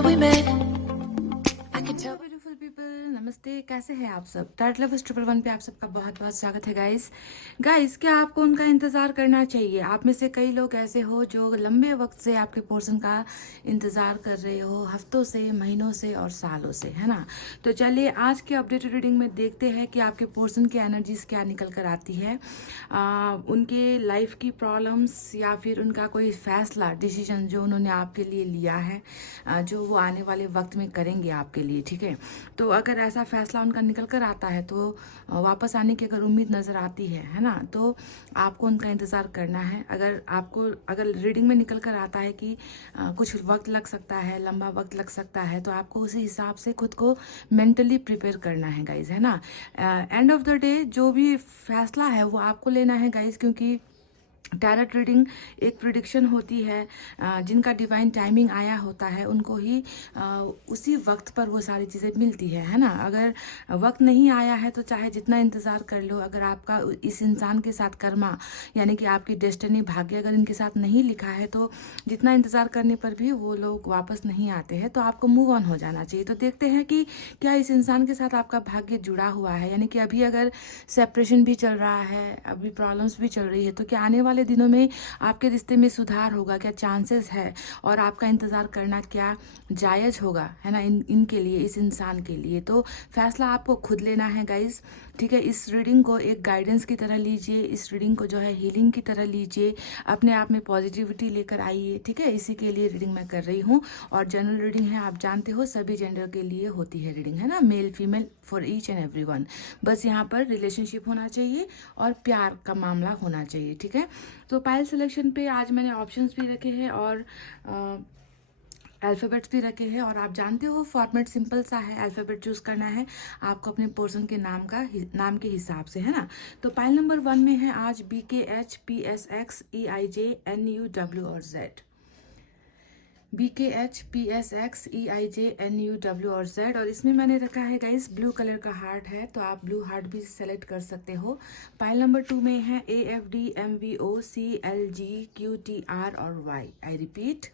remember we met. I can tell. Beautiful people, नमस्ते। कैसे हैं आप सब? टाइट लवर्स 111 पे आप सबका बहुत बहुत स्वागत है गाइस। क्या आपको उनका इंतज़ार करना चाहिए? आप में से कई लोग ऐसे हो जो लंबे वक्त से आपके पोर्शन का इंतज़ार कर रहे हो, हफ्तों से, महीनों से और सालों से, है ना? तो चलिए आज के अपडेटेड रीडिंग में देखते हैं कि आपके पोर्शन की एनर्जीज क्या निकल कर आती है। उनके लाइफ की प्रॉब्लम्स या फिर उनका कोई फैसला, डिसीजन जो उन्होंने आपके लिए लिया है, जो वो आने वाले वक्त में करेंगे आपके लिए, ठीक है? तो अगर ऐसा फैसला उनका निकल कर आता है तो वापस आने की अगर उम्मीद नज़र आती है ना, तो आपको उनका इंतज़ार करना है। अगर रीडिंग में निकल कर आता है कि कुछ वक्त लग सकता है, लंबा वक्त लग सकता है, तो आपको उसी हिसाब से खुद को मेंटली प्रिपेयर करना है गाइज, है ना? एंड ऑफ द डे जो भी फैसला है वो आपको लेना है गाइज, क्योंकि टैरोट रीडिंग एक प्रिडिक्शन होती है। जिनका डिवाइन टाइमिंग आया होता है उनको ही उसी वक्त पर वो सारी चीज़ें मिलती है ना? अगर वक्त नहीं आया है तो चाहे जितना इंतज़ार कर लो, अगर आपका इस इंसान के साथ कर्मा यानी कि आपकी डेस्टिनी, भाग्य अगर इनके साथ नहीं लिखा है तो जितना इंतज़ार करने पर भी वो लोग वापस नहीं आते हैं, तो आपको मूव ऑन हो जाना चाहिए। तो देखते हैं कि क्या इस इंसान के साथ आपका भाग्य जुड़ा हुआ है, यानी कि अभी अगर सेपरेशन भी चल रहा है, अभी प्रॉब्लम्स भी चल रही है, तो क्या आने वाले दिनों में आपके रिश्ते में सुधार होगा? क्या चांसेस है? और आपका इंतज़ार करना क्या जायज़ होगा, है ना, इनके लिए, इस इंसान के लिए? तो फैसला आपको खुद लेना है गाइज, ठीक है? इस रीडिंग को एक गाइडेंस की तरह लीजिए, इस रीडिंग को जो है हीलिंग की तरह लीजिए, अपने आप में पॉजिटिविटी लेकर आइए, ठीक है? इसी के लिए रीडिंग मैं कर रही हूँ। और जनरल रीडिंग है, आप जानते हो सभी जेंडर के लिए होती है रीडिंग, है ना? Male female for each and everyone. बस यहाँ पर रिलेशनशिप होना चाहिए और प्यार का मामला होना चाहिए, ठीक है? तो पायल सिलेक्शन पे आज मैंने ऑप्शंस भी रखे हैं और अल्फ़ाबेट्स भी रखे हैं। और आप जानते हो फॉर्मेट सिंपल सा है, अल्फ़ाबेट चूज़ करना है आपको अपने पोर्शन के नाम के हिसाब से, है ना? तो पाइल नंबर 1 में है आज BKH PSX EIJ NU W और Z। BKH PSX EIJ NU W और Z। और इसमें मैंने रखा है गाइस ब्लू कलर का हार्ट है, तो आप ब्लू हार्ट भी सेलेक्ट कर सकते हो। पाइल नंबर 2 में है AFDMVOCLGQTR और Y। आई रिपीट,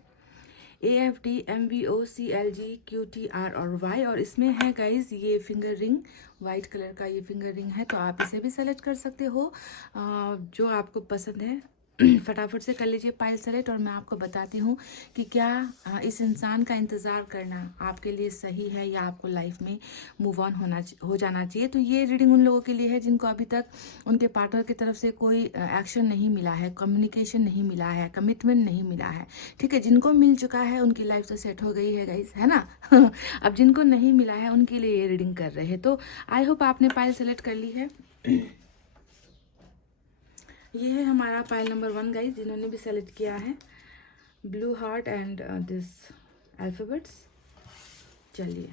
AFDMVOCLGQTR और Y। और इसमें है गाइज ये फिंगर रिंग, वाइट कलर का ये फिंगर रिंग है, तो आप इसे भी सेलेक्ट कर सकते हो जो आपको पसंद है। फटाफट से कर लीजिए पाइल सेलेक्ट, और मैं आपको बताती हूँ कि क्या इस इंसान का इंतज़ार करना आपके लिए सही है या आपको लाइफ में मूव ऑन हो जाना चाहिए। तो ये रीडिंग उन लोगों के लिए है जिनको अभी तक उनके पार्टनर की तरफ से कोई एक्शन नहीं मिला है, कम्युनिकेशन नहीं मिला है, कमिटमेंट नहीं मिला है, ठीक है? जिनको मिल चुका है उनकी लाइफ तो सेट हो गई है गाइस, है ना? अब जिनको नहीं मिला है उनके लिए ये रीडिंग कर रहे हैं। तो आई होप आपने पाइल सेलेक्ट कर ली है। ये है हमारा पाइल नंबर 1 गाइस, जिन्होंने भी सेलेक्ट किया है blue heart and this alphabets. चलिए,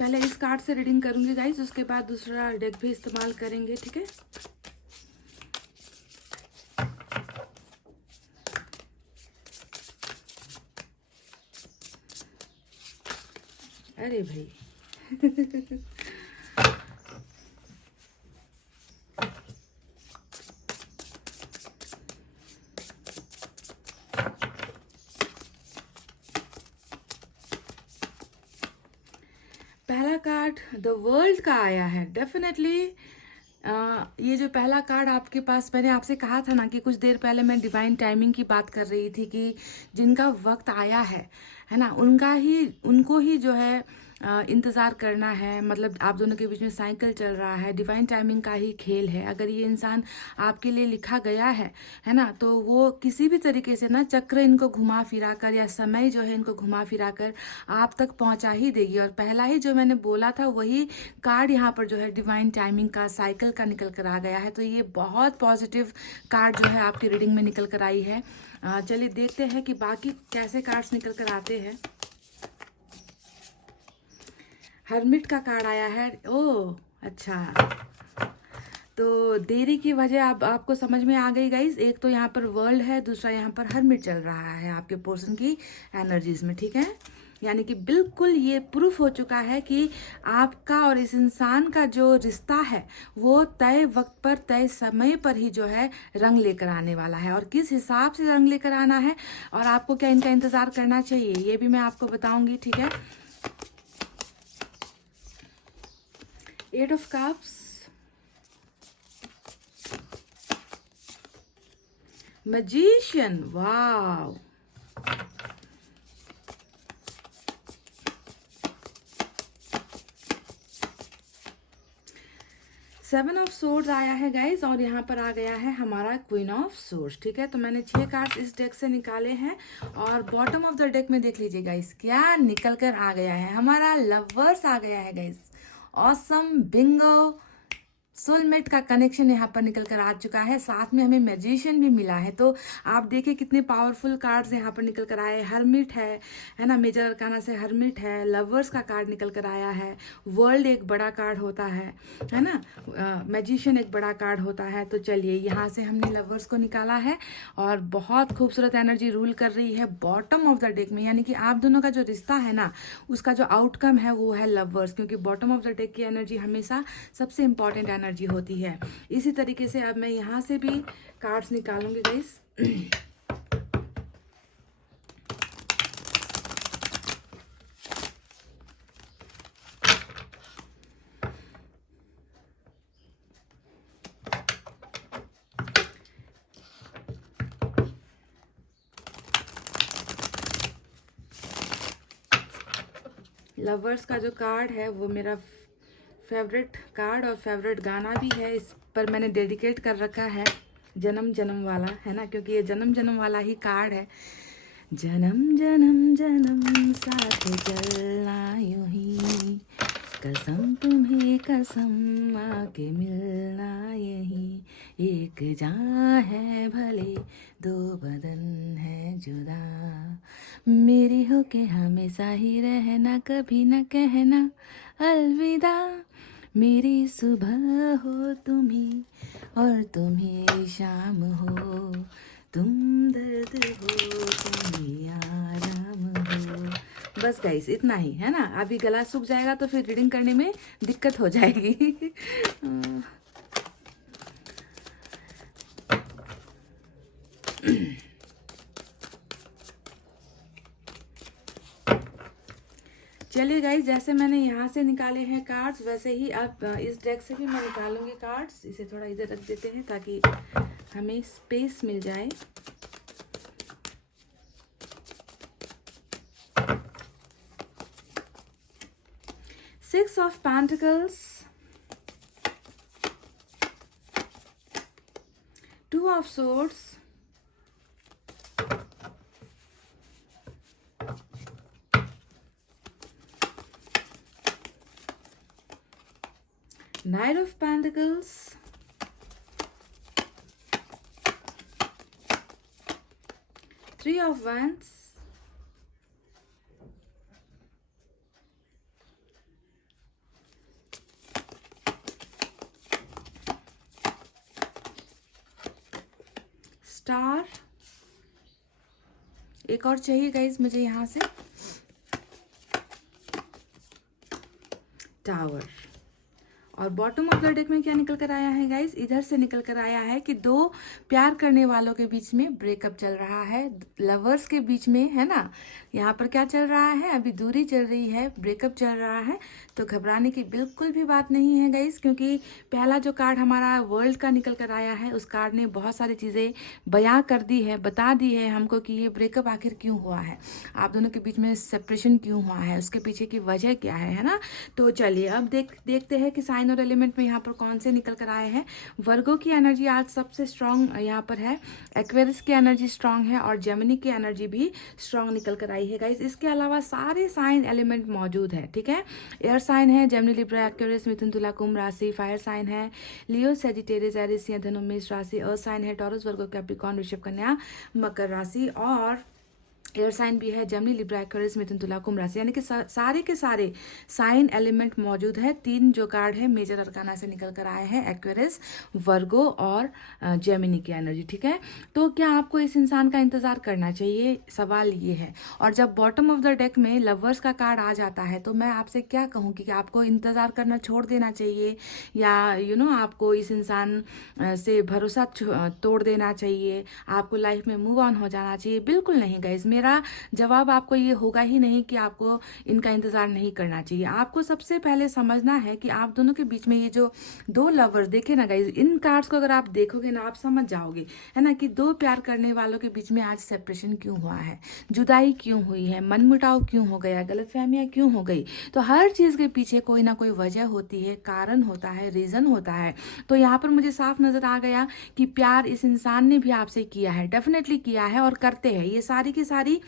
पहले इस कार्ड से रीडिंग करूंगी गाइस, उसके बाद दूसरा डेक भी इस्तेमाल करेंगे, ठीक है? अरे भाई पहला कार्ड द वर्ल्ड का आया है। डेफिनेटली ये जो पहला कार्ड आपके पास, मैंने आपसे कहा था ना कि कुछ देर पहले मैं डिवाइन टाइमिंग की बात कर रही थी कि जिनका वक्त आया है ना, उनको ही जो है इंतज़ार करना है। मतलब आप दोनों के बीच में साइकिल चल रहा है, डिवाइन टाइमिंग का ही खेल है। अगर ये इंसान आपके लिए लिखा गया है ना, तो वो किसी भी तरीके से ना चक्र इनको घुमा फिरा कर या समय जो है इनको घुमा फिरा कर आप तक पहुंचा ही देगी। और पहला ही जो मैंने बोला था वही कार्ड यहाँ पर जो है डिवाइन टाइमिंग का, साइकिल का निकल कर आ गया है। तो ये बहुत पॉजिटिव कार्ड जो है आपकी रीडिंग में निकल कर आई है। चलिए देखते हैं कि बाकी कैसे कार्ड्स निकल कर आते हैं। हर्मिट का कार्ड आया है। ओह अच्छा, तो देरी की वजह अब आपको समझ में आ गई गाइस। एक तो यहाँ पर वर्ल्ड है, दूसरा यहाँ पर हर्मिट चल रहा है आपके पोर्शन की एनर्जीज में, ठीक है। यानी कि बिल्कुल ये प्रूफ हो चुका है कि आपका और इस इंसान का जो रिश्ता है वो तय वक्त पर, तय समय पर ही जो है रंग लेकर आने वाला है। और किस हिसाब से रंग लेकर आना है और आपको क्या इनका इंतजार करना चाहिए ये भी मैं आपको बताऊंगी, ठीक है। 8 of cups, magician, wow, 7 of swords आया है गाइज, और यहाँ पर आ गया है हमारा क्वीन ऑफ सोर्ड्स, ठीक है। तो मैंने 6 कार्ड्स इस डेक से निकाले हैं और बॉटम ऑफ द डेक में देख लीजिए गाइज क्या निकल कर आ गया है। हमारा लवर्स आ गया है गाइज, ऑसम, बिंगो, सोलमेट का कनेक्शन यहाँ पर निकल कर आ चुका है। साथ में हमें मैजिशियन भी मिला है। तो आप देखिए कितने पावरफुल कार्ड्स यहाँ पर निकल कर आए। हर्मिट है ना, मेजर अरकाना से हर्मिट है, लवर्स का कार्ड निकल कर आया है, वर्ल्ड एक बड़ा कार्ड होता है ना, मैजिशियन एक बड़ा कार्ड होता है। तो चलिए यहाँ से हमने लवर्स को निकाला है और बहुत खूबसूरत एनर्जी रूल कर रही है बॉटम ऑफ द डेक में। यानी कि आप दोनों का जो रिश्ता है ना उसका जो आउटकम है वो है लवर्स, क्योंकि बॉटम ऑफ द डेक की एनर्जी हमेशा सबसे इंपॉर्टेंट एनर्जी होती है। इसी तरीके से अब मैं यहाँ से भी कार्ड्स निकालूंगी गाइस। लवर्स का जो कार्ड है वो मेरा फेवरेट कार्ड और फेवरेट गाना भी है। इस पर मैंने डेडिकेट कर रखा है जन्म जन्म वाला, है ना, क्योंकि ये जन्म जन्म वाला ही कार्ड है। जन्म जन्म जन्म साथ चलना यूं ही, कसम तुम्हें कसम आके मिलना यही, एक जान है भले दो बदन है जुदा, मेरी हो के हमेशा ही रहना, कभी न कहना अलविदा, मेरी सुबह हो तुम्ही और तुम्ही शाम हो, तुम दर्द हो तुम्ही आराम हो। बस गाइस इतना ही है ना। अभी गला सूख जाएगा तो फिर रीडिंग करने में दिक्कत हो जाएगी। चलिए गाइस, जैसे मैंने यहाँ से निकाले हैं कार्ड्स वैसे ही अब इस डेक से भी मैं निकालूंगी कार्ड्स। इसे थोड़ा इधर रख देते हैं ताकि हमें स्पेस मिल जाए। Six of Pentacles, Two of Swords, Knight of Pentacles, Three of Wands, star, एक और चाहिए गाइज मुझे यहाँ से, टावर। और बॉटम ऑफ द डेक में क्या निकल कर आया है गाइस, इधर से निकल कर आया है कि दो प्यार करने वालों के बीच में ब्रेकअप चल रहा है, लवर्स के बीच में, है ना। यहाँ पर क्या चल रहा है, अभी दूरी चल रही है, ब्रेकअप चल रहा है। तो घबराने की बिल्कुल भी बात नहीं है गाइस, क्योंकि पहला जो कार्ड हमारा वर्ल्ड का निकल कर आया है उस कार्ड ने बहुत सारी चीज़ें बयां कर दी है, बता दी है हमको कि ये ब्रेकअप आखिर क्यों हुआ है, आप दोनों के बीच में सेपरेशन क्यों हुआ है, उसके पीछे की वजह क्या है ना। तो चलिए अब देखते हैं कि साइन और एलिमेंट में यहाँ पर कौन से निकल कर आए हैं। वर्गो की एनर्जी आज सबसे स्ट्रांग यहाँ पर है, एक्वेरियस की एनर्जी स्ट्रांग है और जेमिनी की एनर्जी भी स्ट्रांग निकल कर आई है गाइस। इसके अलावा सारे साइन एलिमेंट मौजूद है, ठीक है। एयर साइन है जेमिनी, लिब्रा, एक्वेरियस, मिथुन, तुला, कुंभ राशि। फायर साइन है लियो, सेजिटेरियस, एरिस या धनु, मेष राशि। अर्थ साइन है टॉरस, वर्गो, कैप्रिकॉर्न, वृषभ, कन्या, मकर राशि। और एयर साइन भी है, जेमिनी, लिब्रा, एक्वेरियस, मिथुन, तुला, कुंभ राशि, यानी कि सारे के सारे साइन एलिमेंट मौजूद है। 3 जो कार्ड है मेजर अरकाना से निकल कर आए हैं, एक्वेरियस, वर्गो और जेमिनी की एनर्जी, ठीक है। तो क्या आपको इस इंसान का इंतजार करना चाहिए, सवाल ये है। और जब बॉटम ऑफ द डेक में लवर्स का कार्ड आ जाता है तो मैं आपसे क्या कहूँगी कि आपको इंतजार करना छोड़ देना चाहिए, या आपको इस इंसान से भरोसा तोड़ देना चाहिए, आपको लाइफ में मूव ऑन हो जाना चाहिए? बिल्कुल नहीं गाइज, मेरा जवाब आपको ये होगा ही नहीं कि आपको इनका इंतजार नहीं करना चाहिए। आपको सबसे पहले समझना है कि आप दोनों के बीच में ये जो 2 लवर्स, देखे ना गाइज, इन कार्ड्स को अगर आप देखोगे ना आप समझ जाओगे, है ना, कि 2 प्यार करने वालों के बीच में आज सेपरेशन क्यों हुआ है, जुदाई क्यों हुई है, मनमुटाव क्यों हो गया, गलतफहमियां क्यों हो गई। तो हर चीज के पीछे कोई ना कोई वजह होती है, कारण होता है, रीजन होता है। तो यहाँ पर मुझे साफ नजर आ गया कि प्यार इस इंसान ने भी आपसे किया है, डेफिनेटली किया है और करते हैं। ये सारी की सारी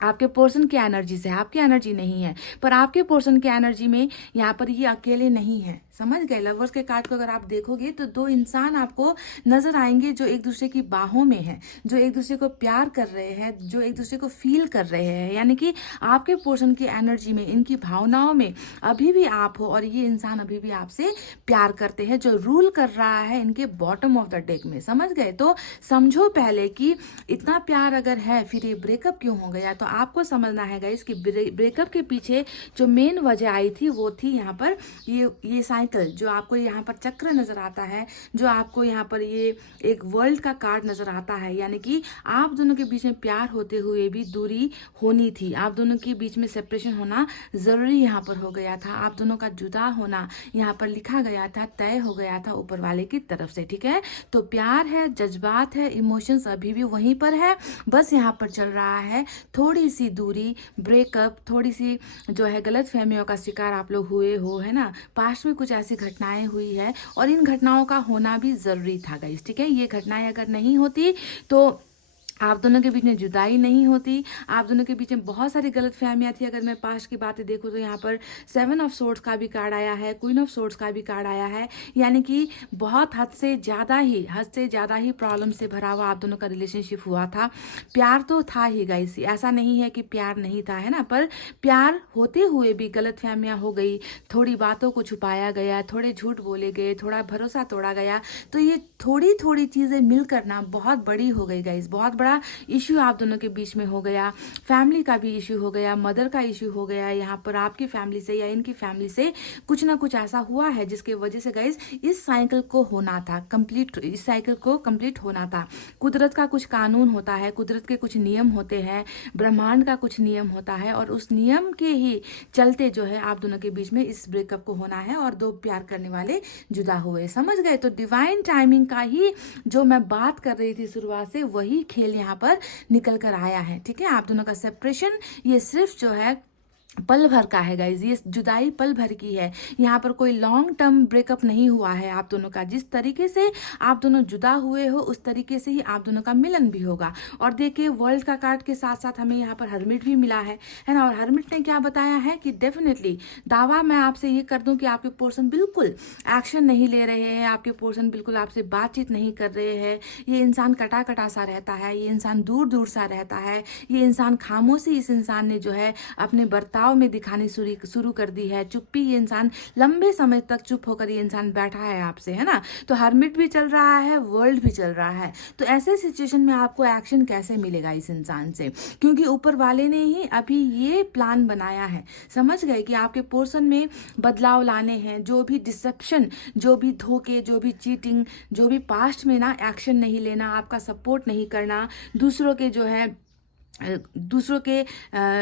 आपके पोर्शन की एनर्जी से, आपकी एनर्जी नहीं है, पर आपके पोर्शन की एनर्जी में यहाँ पर ये अकेले नहीं है, समझ गए। लवर्स के कार्ड को अगर आप देखोगे तो 2 इंसान आपको नजर आएंगे जो एक दूसरे की बाहों में है, जो एक दूसरे को प्यार कर रहे हैं, जो एक दूसरे को फील कर रहे हैं, यानी कि आपके पोर्शन की एनर्जी में, इनकी भावनाओं में अभी भी आप हो और ये इंसान अभी भी आपसे प्यार करते हैं, जो रूल कर रहा है इनके बॉटम ऑफ द डेक में, समझ गए। तो समझो पहले कि इतना प्यार अगर है फिर ये ब्रेकअप क्यों हो गया। तो आपको समझना है गाइस कि ब्रेकअप के पीछे जो मेन वजह आई थी वो थी यहाँ पर ये साइकिल, जो आपको यहाँ पर चक्र नजर आता है, जो आपको यहाँ पर ये एक वर्ल्ड का कार्ड नजर आता है, यानी कि आप दोनों के बीच में प्यार होते हुए भी दूरी होनी थी, आप दोनों के बीच में सेपरेशन होना जरूरी यहाँ पर हो गया था, आप दोनों का जुदा होना यहाँ पर लिखा गया था, तय हो गया था ऊपर वाले की तरफ से, ठीक है। तो प्यार है, जज्बात है, इमोशंस अभी भी वहीं पर है, बस यहाँ पर चल रहा है थोड़ी सी दूरी, ब्रेकअप, थोड़ी सी जो है गलत फहमियों का शिकार आप लोग हुए हो, है ना। पास्ट में कुछ ऐसी घटनाएं हुई है और इन घटनाओं का होना भी जरूरी था गाइस, ठीक है। ये घटनाएं अगर नहीं होती तो आप दोनों के बीच में जुदाई नहीं होती, आप दोनों के बीच में बहुत सारी गलत फहमियाँ थी। अगर मैं पास्ट की बातें देखूँ तो यहाँ पर 7 ऑफ सोर्ड्स का भी कार्ड आया है, क्वीन ऑफ सोर्ड्स का भी कार्ड आया है, यानी कि बहुत हद से ज़्यादा ही प्रॉब्लम से भरा हुआ आप दोनों का रिलेशनशिप हुआ था। प्यार तो था ही गाइस, ऐसा नहीं है कि प्यार नहीं था, है ना, पर प्यार होते हुए भी गलत फहमियाँ हो गई, थोड़ी बातों को छुपाया गया, थोड़े झूठ बोले गए, थोड़ा भरोसा तोड़ा गया। तो ये थोड़ी थोड़ी चीज़ें मिलकर ना बहुत बड़ी हो गई गाइस, बहुत बड़ा इश्यू आप दोनों के बीच में हो गया। फैमिली का भी इश्यू हो गया, मदर का इश्यू हो गया, यहाँ पर आपकी फैमिली से या इनकी फैमिली से कुछ ना कुछ ऐसा हुआ है जिसके वजह से गाइस इस साइकिल को होना था कंप्लीट, इस साइकिल को कंप्लीट होना था। कुदरत का कुछ कानून होता है, कुदरत के कुछ नियम होते हैं, ब्रह्मांड का कुछ नियम होता है और उस नियम के ही चलते जो है आप दोनों के बीच में इस ब्रेकअप को होना है और 2 प्यार करने वाले जुदा हुए, समझ गए। तो डिवाइन टाइमिंग का ही जो मैं बात कर रही थी शुरुआत से, वही खेल यहाँ पर निकल कर आया है, ठीक है। आप दोनों का सेपरेशन ये सिर्फ जो है पल भर का है गाइज, ये जुदाई पल भर की है, यहाँ पर कोई लॉन्ग टर्म ब्रेकअप नहीं हुआ है आप दोनों का। जिस तरीके से आप दोनों जुदा हुए हो उस तरीके से ही आप दोनों का मिलन भी होगा। और देखिए वर्ल्ड का कार्ड के साथ साथ हमें यहाँ पर हर्मिट भी मिला है ना। और हर्मिट ने क्या बताया है कि डेफिनेटली दावा मैं आपसे ये कर दूं कि आपके पोर्सन बिल्कुल एक्शन नहीं ले रहे हैं, आपके पोर्सन बिल्कुल आपसे बातचीत नहीं कर रहे हैं। ये इंसान कटा कटा सा रहता है, ये इंसान दूर दूर सा रहता है, ये इंसान खामोशी इस इंसान ने जो है अपने बर्ताव में दिखानी शुरू कर दी है। चुप्पी, ये इंसान लंबे समय तक चुप होकर ये इंसान बैठा है आपसे, है ना। तो हर्मिट भी चल रहा है, वर्ल्ड भी चल रहा है। तो ऐसे सिचुएशन में आपको एक्शन कैसे मिलेगा इस इंसान से, क्योंकि ऊपर वाले ने ही अभी ये प्लान बनाया है, समझ गए, कि आपके पोर्शन में बदलाव लाने हैं। जो भी डिसेप्शन, जो भी धोखे, जो भी चीटिंग, जो भी पास्ट में ना एक्शन नहीं लेना, आपका सपोर्ट नहीं करना, दूसरों के जो है दूसरों के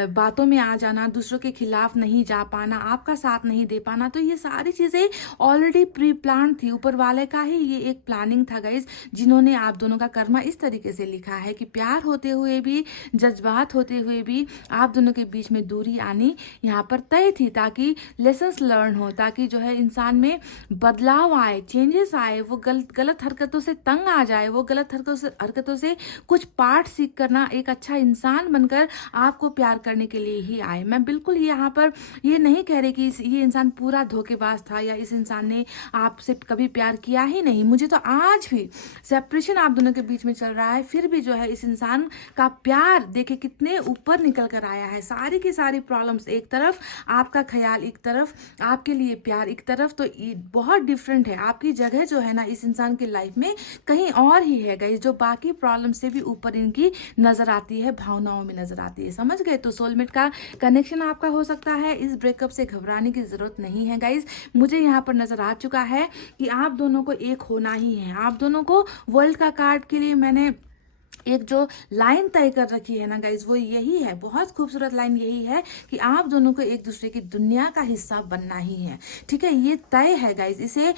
बातों में आ जाना, दूसरों के खिलाफ नहीं जा पाना, आपका साथ नहीं दे पाना, तो ये सारी चीज़ें ऑलरेडी प्री प्लान थी। ऊपर वाले का ही ये एक प्लानिंग था गाइज, जिन्होंने आप दोनों का कर्मा इस तरीके से लिखा है कि प्यार होते हुए भी, जज्बात होते हुए भी आप दोनों के बीच में दूरी आनी यहाँ पर तय थी, ताकि लेसन्स लर्न हो, ताकि जो है इंसान में बदलाव आए, चेंजेस आए, वो गलत हरकतों से तंग आ जाए, वो गलत हरकतों से कुछ पाठ सीख करना एक अच्छा इंसान इंसान बनकर आपको प्यार करने के लिए ही आए। मैं बिल्कुल यहाँ पर ये नहीं कह रही कि ये इंसान पूरा धोखेबाज था या इस इंसान ने आपसे कभी प्यार किया ही नहीं। मुझे तो आज भी सेपरेशन आप दोनों के बीच में चल रहा है, फिर भी जो है इस इंसान का प्यार देखे कितने ऊपर निकल कर आया है। सारी की सारी प्रॉब्लम्स एक तरफ, आपका ख्याल एक तरफ, आपके लिए प्यार एक तरफ, तो ये बहुत डिफरेंट है। आपकी जगह जो है ना इस इंसान की लाइफ में कहीं और ही है गाइस, जो बाकी प्रॉब्लम से भी ऊपर इनकी नजर आती है, भावनाओं में नजर आती है। समझ गए? तो सोलमेट का कनेक्शन आपका हो सकता है। इस ब्रेकअप से घबराने की जरूरत नहीं है गाइस। मुझे यहाँ पर नजर आ चुका है कि आप दोनों को एक होना ही है। आप दोनों को वर्ल्ड का कार्ड के लिए मैंने एक जो लाइन तय कर रखी है ना गाइज, वो यही है, बहुत खूबसूरत लाइन यही है कि आप दोनों को एक दूसरे की दुनिया का हिस्सा बनना ही है। ठीक है, ये तय है गाइज, इसे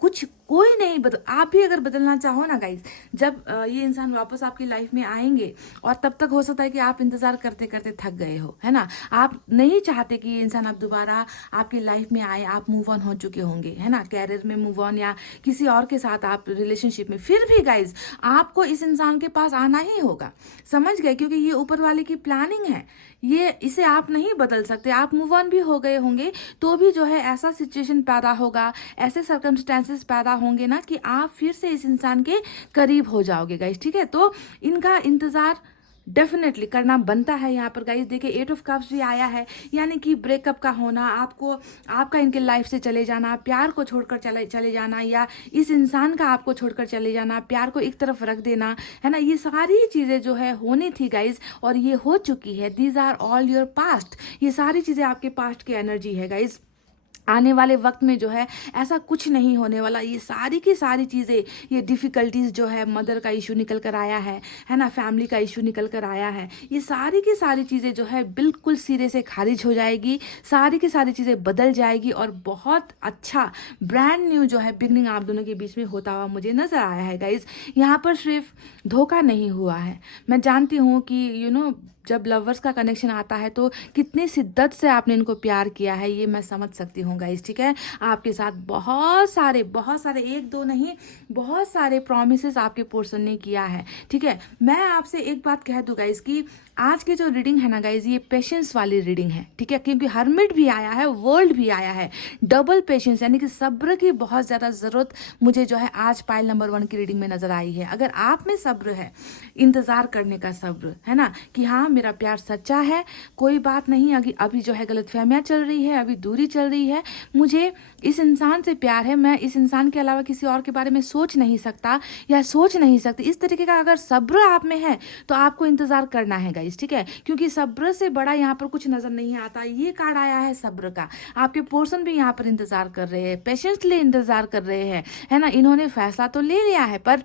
कुछ कोई नहीं बदल। आप भी अगर बदलना चाहो ना गाइज, जब ये इंसान वापस आपकी लाइफ में आएंगे, और तब तक हो सकता है कि आप इंतजार करते करते थक गए हो, है ना, आप नहीं चाहते कि ये इंसान अब दोबारा आपकी लाइफ में आए, आप मूव ऑन हो चुके होंगे, है ना, कैरियर में मूव ऑन या किसी और के साथ आप रिलेशनशिप में, फिर भी गाइज आपको इस इंसान के पास आना ही होगा। समझ गए? क्योंकि ये ऊपर वाले की प्लानिंग है, ये इसे आप नहीं बदल सकते। आप मूव ऑन भी हो गए होंगे तो भी जो है ऐसा सिचुएशन पैदा होगा, ऐसे सर्कमस्टेंसेस पैदा होंगे ना कि आप फिर से इस इंसान के करीब हो जाओगे गाइस। ठीक है, तो इनका इंतजार डेफिनेटली करना बनता है। यहाँ पर गाइस देखिए 8 ऑफ कप्स भी आया है, यानी कि ब्रेकअप का होना, आपको आपका इनके लाइफ से चले जाना, प्यार को छोड़कर चले जाना, या इस इंसान का आपको छोड़कर चले जाना, प्यार को एक तरफ रख देना, है ना, ये सारी चीज़ें जो है होनी थी गाइस, और ये हो चुकी है। These are all your past, ये सारी चीज़ें आपके पास्ट की एनर्जी है गाइस। आने वाले वक्त में जो है ऐसा कुछ नहीं होने वाला। ये सारी की सारी चीज़ें, ये डिफ़िकल्टीज जो है, मदर का इशू निकल कर आया है ना, फैमिली का इशू निकल कर आया है, ये सारी की सारी चीज़ें जो है बिल्कुल सिरे से खारिज हो जाएगी, सारी की सारी चीज़ें बदल जाएगी, और बहुत अच्छा ब्रांड न्यू जो है बिगनिंग आप दोनों के बीच में होता हुआ मुझे नज़र आया है गाइज। यहाँ पर सिर्फ धोखा नहीं हुआ है। मैं जानती हूँ कि जब लवर्स का कनेक्शन आता है तो कितनी शिद्दत से आपने इनको प्यार किया है, ये मैं समझ सकती हूँ गाइस। ठीक है, आपके साथ बहुत सारे एक दो नहीं, बहुत सारे प्रॉमिसेस आपके पर्सन ने किया है। ठीक है, मैं आपसे एक बात कह दूँ गाइस कि आज की जो रीडिंग है ना गाइज, ये पेशेंस वाली रीडिंग है। ठीक है, क्योंकि हर्मिट भी आया है, वर्ल्ड भी आया है, डबल पेशेंस, यानी कि सब्र की बहुत ज़्यादा ज़रूरत मुझे जो है आज पाइल नंबर 1 की रीडिंग में नज़र आई है। अगर आप में सब्र है, इंतज़ार करने का सब्र है ना, कि हाँ मेरा प्यार सच्चा है, कोई बात नहीं, अभी जो है गलतफहमियाँ चल रही है, अभी दूरी चल रही है, मुझे इस इंसान से प्यार है, मैं इस इंसान के अलावा किसी और के बारे में सोच नहीं सकता या सोच नहीं सकती, इस तरीके का अगर सब्र आप में है तो आपको इंतज़ार करना है गाइस। ठीक है, क्योंकि सब्र से बड़ा यहाँ पर कुछ नज़र नहीं आता। ये कार्ड आया है सब्र का, आपके पर्सन भी यहाँ पर इंतज़ार कर रहे हैं, पेशेंसली इंतज़ार कर रहे हैं, है ना, इन्होंने फैसला तो ले लिया है, पर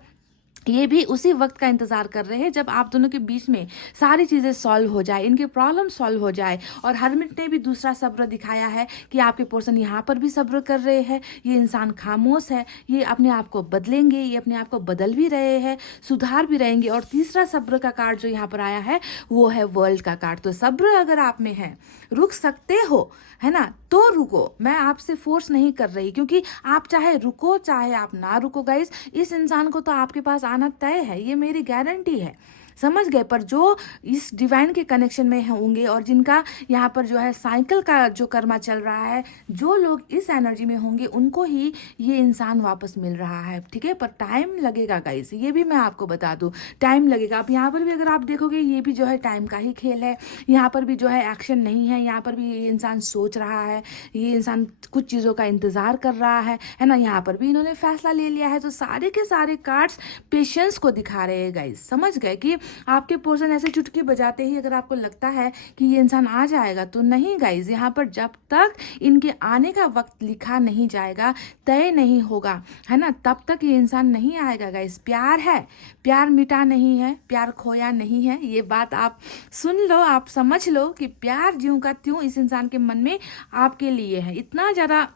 ये भी उसी वक्त का इंतजार कर रहे हैं जब आप दोनों के बीच में सारी चीज़ें सॉल्व हो जाए, इनके प्रॉब्लम सॉल्व हो जाए। और हरमिट ने भी दूसरा सब्र दिखाया है कि आपके पर्सन यहाँ पर भी सब्र कर रहे हैं, ये इंसान खामोश है, ये अपने आप को बदलेंगे, ये अपने आप को बदल भी रहे हैं, सुधार भी रहेंगे। और तीसरा सब्र का कार्ड जो यहाँ पर आया है वो है वर्ल्ड का कार्ड। तो सब्र अगर आप में है, रुक सकते हो, है ना, तो रुको। मैं आपसे फोर्स नहीं कर रही, क्योंकि आप चाहे रुको चाहे आप ना रुको गाइस, इस इंसान को तो आपके पास आना तय है, ये मेरी गारंटी है। समझ गए? पर जो इस डिवाइन के कनेक्शन में होंगे और जिनका यहाँ पर जो है साइकिल का जो कर्मा चल रहा है, जो लोग इस एनर्जी में होंगे उनको ही ये इंसान वापस मिल रहा है। ठीक है, पर टाइम लगेगा गाइस, ये भी मैं आपको बता दूं, टाइम लगेगा। अब यहाँ पर भी अगर आप देखोगे ये भी जो है टाइम का ही खेल है, यहाँ पर भी जो है एक्शन नहीं है, यहाँ पर भी ये इंसान सोच रहा है, ये इंसान कुछ चीज़ों का इंतज़ार कर रहा है ना, यहाँ पर भी इन्होंने फैसला ले लिया है। तो सारे के सारे कार्ड्स पेशेंस को दिखा रहे हैं गाइस। समझ गए कि आपके पर्सन ऐसे चुटकी बजाते ही अगर आपको लगता है कि ये इंसान आ जाएगा, तो नहीं गाइज, यहाँ पर जब तक इनके आने का वक्त लिखा नहीं जाएगा, तय नहीं होगा, है ना, तब तक ये इंसान नहीं आएगा गाइज। प्यार है, प्यार मिटा नहीं है, प्यार खोया नहीं है, ये बात आप सुन लो, आप समझ लो कि प्यार ज्यों का त्यों इस इंसान के मन में आपके लिए है। इतना ज़्यादा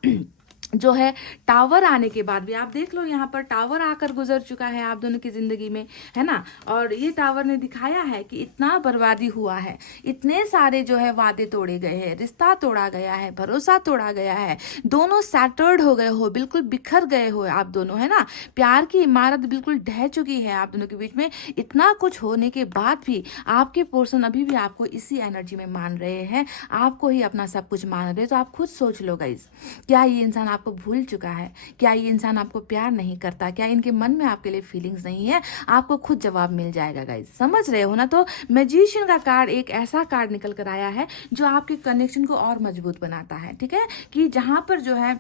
जो है टावर आने के बाद भी आप देख लो, यहाँ पर टावर आकर गुजर चुका है आप दोनों की ज़िंदगी में, है ना। और ये टावर ने दिखाया है कि इतना बर्बादी हुआ है, इतने सारे जो है वादे तोड़े गए हैं, रिश्ता तोड़ा गया है, भरोसा तोड़ा गया है, दोनों सैटर्ड हो गए हो, बिल्कुल बिखर गए हो आप दोनों, है ना। प्यार की इमारत बिल्कुल ढह चुकी है आप दोनों के बीच में। इतना कुछ होने के बाद भी आपके पर्सन अभी भी आपको इसी एनर्जी में मान रहे हैं, आपको ही अपना सब कुछ मान रहे हैं। तो आप खुद सोच लो गाइज, क्या ये इंसान आपको भूल चुका है? क्या ये इंसान आपको प्यार नहीं करता? क्या इनके मन में आपके लिए फीलिंग्स नहीं है? आपको खुद जवाब मिल जाएगा गाइज, समझ रहे हो ना। तो मैजिशियन का कार्ड एक ऐसा कार्ड निकल कर आया है जो आपके कनेक्शन को और मजबूत बनाता है, ठीक है। कि जहाँ पर जो है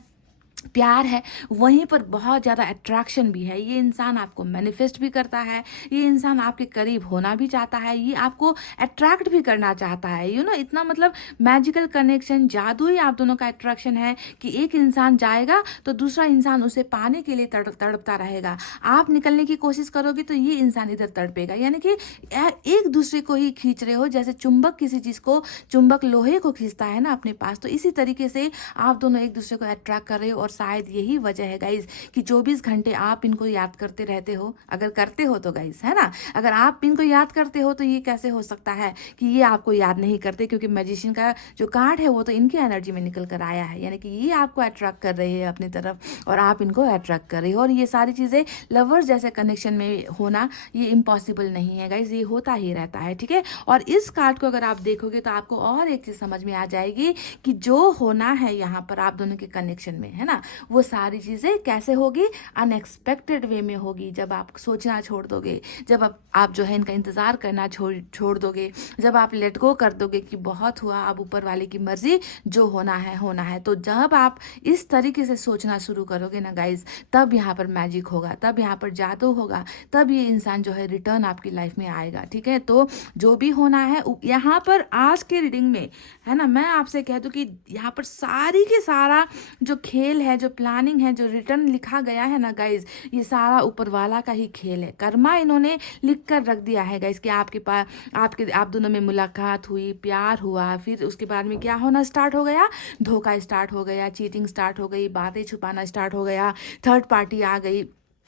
प्यार है वहीं पर बहुत ज़्यादा अट्रैक्शन भी है। ये इंसान आपको मैनिफेस्ट भी करता है, ये इंसान आपके करीब होना भी चाहता है, ये आपको अट्रैक्ट भी करना चाहता है, यू नो। इतना मतलब मैजिकल कनेक्शन, जादुई आप दोनों का अट्रैक्शन है कि एक इंसान जाएगा तो दूसरा इंसान उसे पाने के लिए तड़पता रहेगा। आप निकलने की कोशिश करोगे तो ये इंसान इधर तड़पेगा, यानी कि एक दूसरे को ही खींच रहे हो, जैसे चुंबक किसी चीज़ को, चुंबक लोहे को खींचता है ना अपने पास। तो इसी तरीके से आप दोनों एक दूसरे को अट्रैक्ट कर रहे हो। और शायद यही वजह है गाइज कि 24 घंटे आप इनको याद करते रहते हो, अगर करते हो तो गाइज, है ना। अगर आप इनको याद करते हो तो ये कैसे हो सकता है कि ये आपको याद नहीं करते? क्योंकि मैजिशियन का जो कार्ड है वो तो इनकी एनर्जी में निकल कर आया है, यानी कि ये आपको अट्रैक्ट कर रहे हैं अपनी तरफ और आप इनको अट्रैक्ट कर रहे हो। और ये सारी चीज़ें लवर्स जैसे कनेक्शन में होना ये इम्पॉसिबल नहीं है गाइज, ये होता ही रहता है, ठीक है। और इस कार्ड को अगर आप देखोगे तो आपको और एक चीज़ समझ में आ जाएगी कि जो होना है यहाँ पर आप दोनों के कनेक्शन में, है ना, वो सारी चीज़ें कैसे होगी? अनएक्सपेक्टेड वे में होगी। जब आप सोचना छोड़ दोगे, जब आप जो है इनका इंतज़ार करना छोड़ दोगे, जब आप लेट गो कर दोगे कि बहुत हुआ, अब ऊपर वाले की मर्जी, जो होना है होना है। तो जब आप इस तरीके से सोचना शुरू करोगे ना गाइज, तब यहाँ पर मैजिक होगा, तब यहाँ पर जादू होगा, तब ये इंसान जो है रिटर्न आपकी लाइफ में आएगा, ठीक है। तो जो भी होना है यहाँ पर आज के रीडिंग में, है ना, मैं आपसे कह दूँ कि यहाँ पर सारी के सारा जो खेल है, जो प्लानिंग है, जो रिटर्न लिखा गया है ना गाइज, ये सारा ऊपर वाला का ही खेल है। कर्मा इन्होंने लिख कर रख दिया है गाइज कि आपके पास आप दोनों में मुलाकात हुई, प्यार हुआ, फिर उसके बाद में क्या होना स्टार्ट हो गया? धोखा स्टार्ट हो गया, चीटिंग स्टार्ट हो गई, बातें छुपाना स्टार्ट हो गया, थर्ड पार्टी आ गई।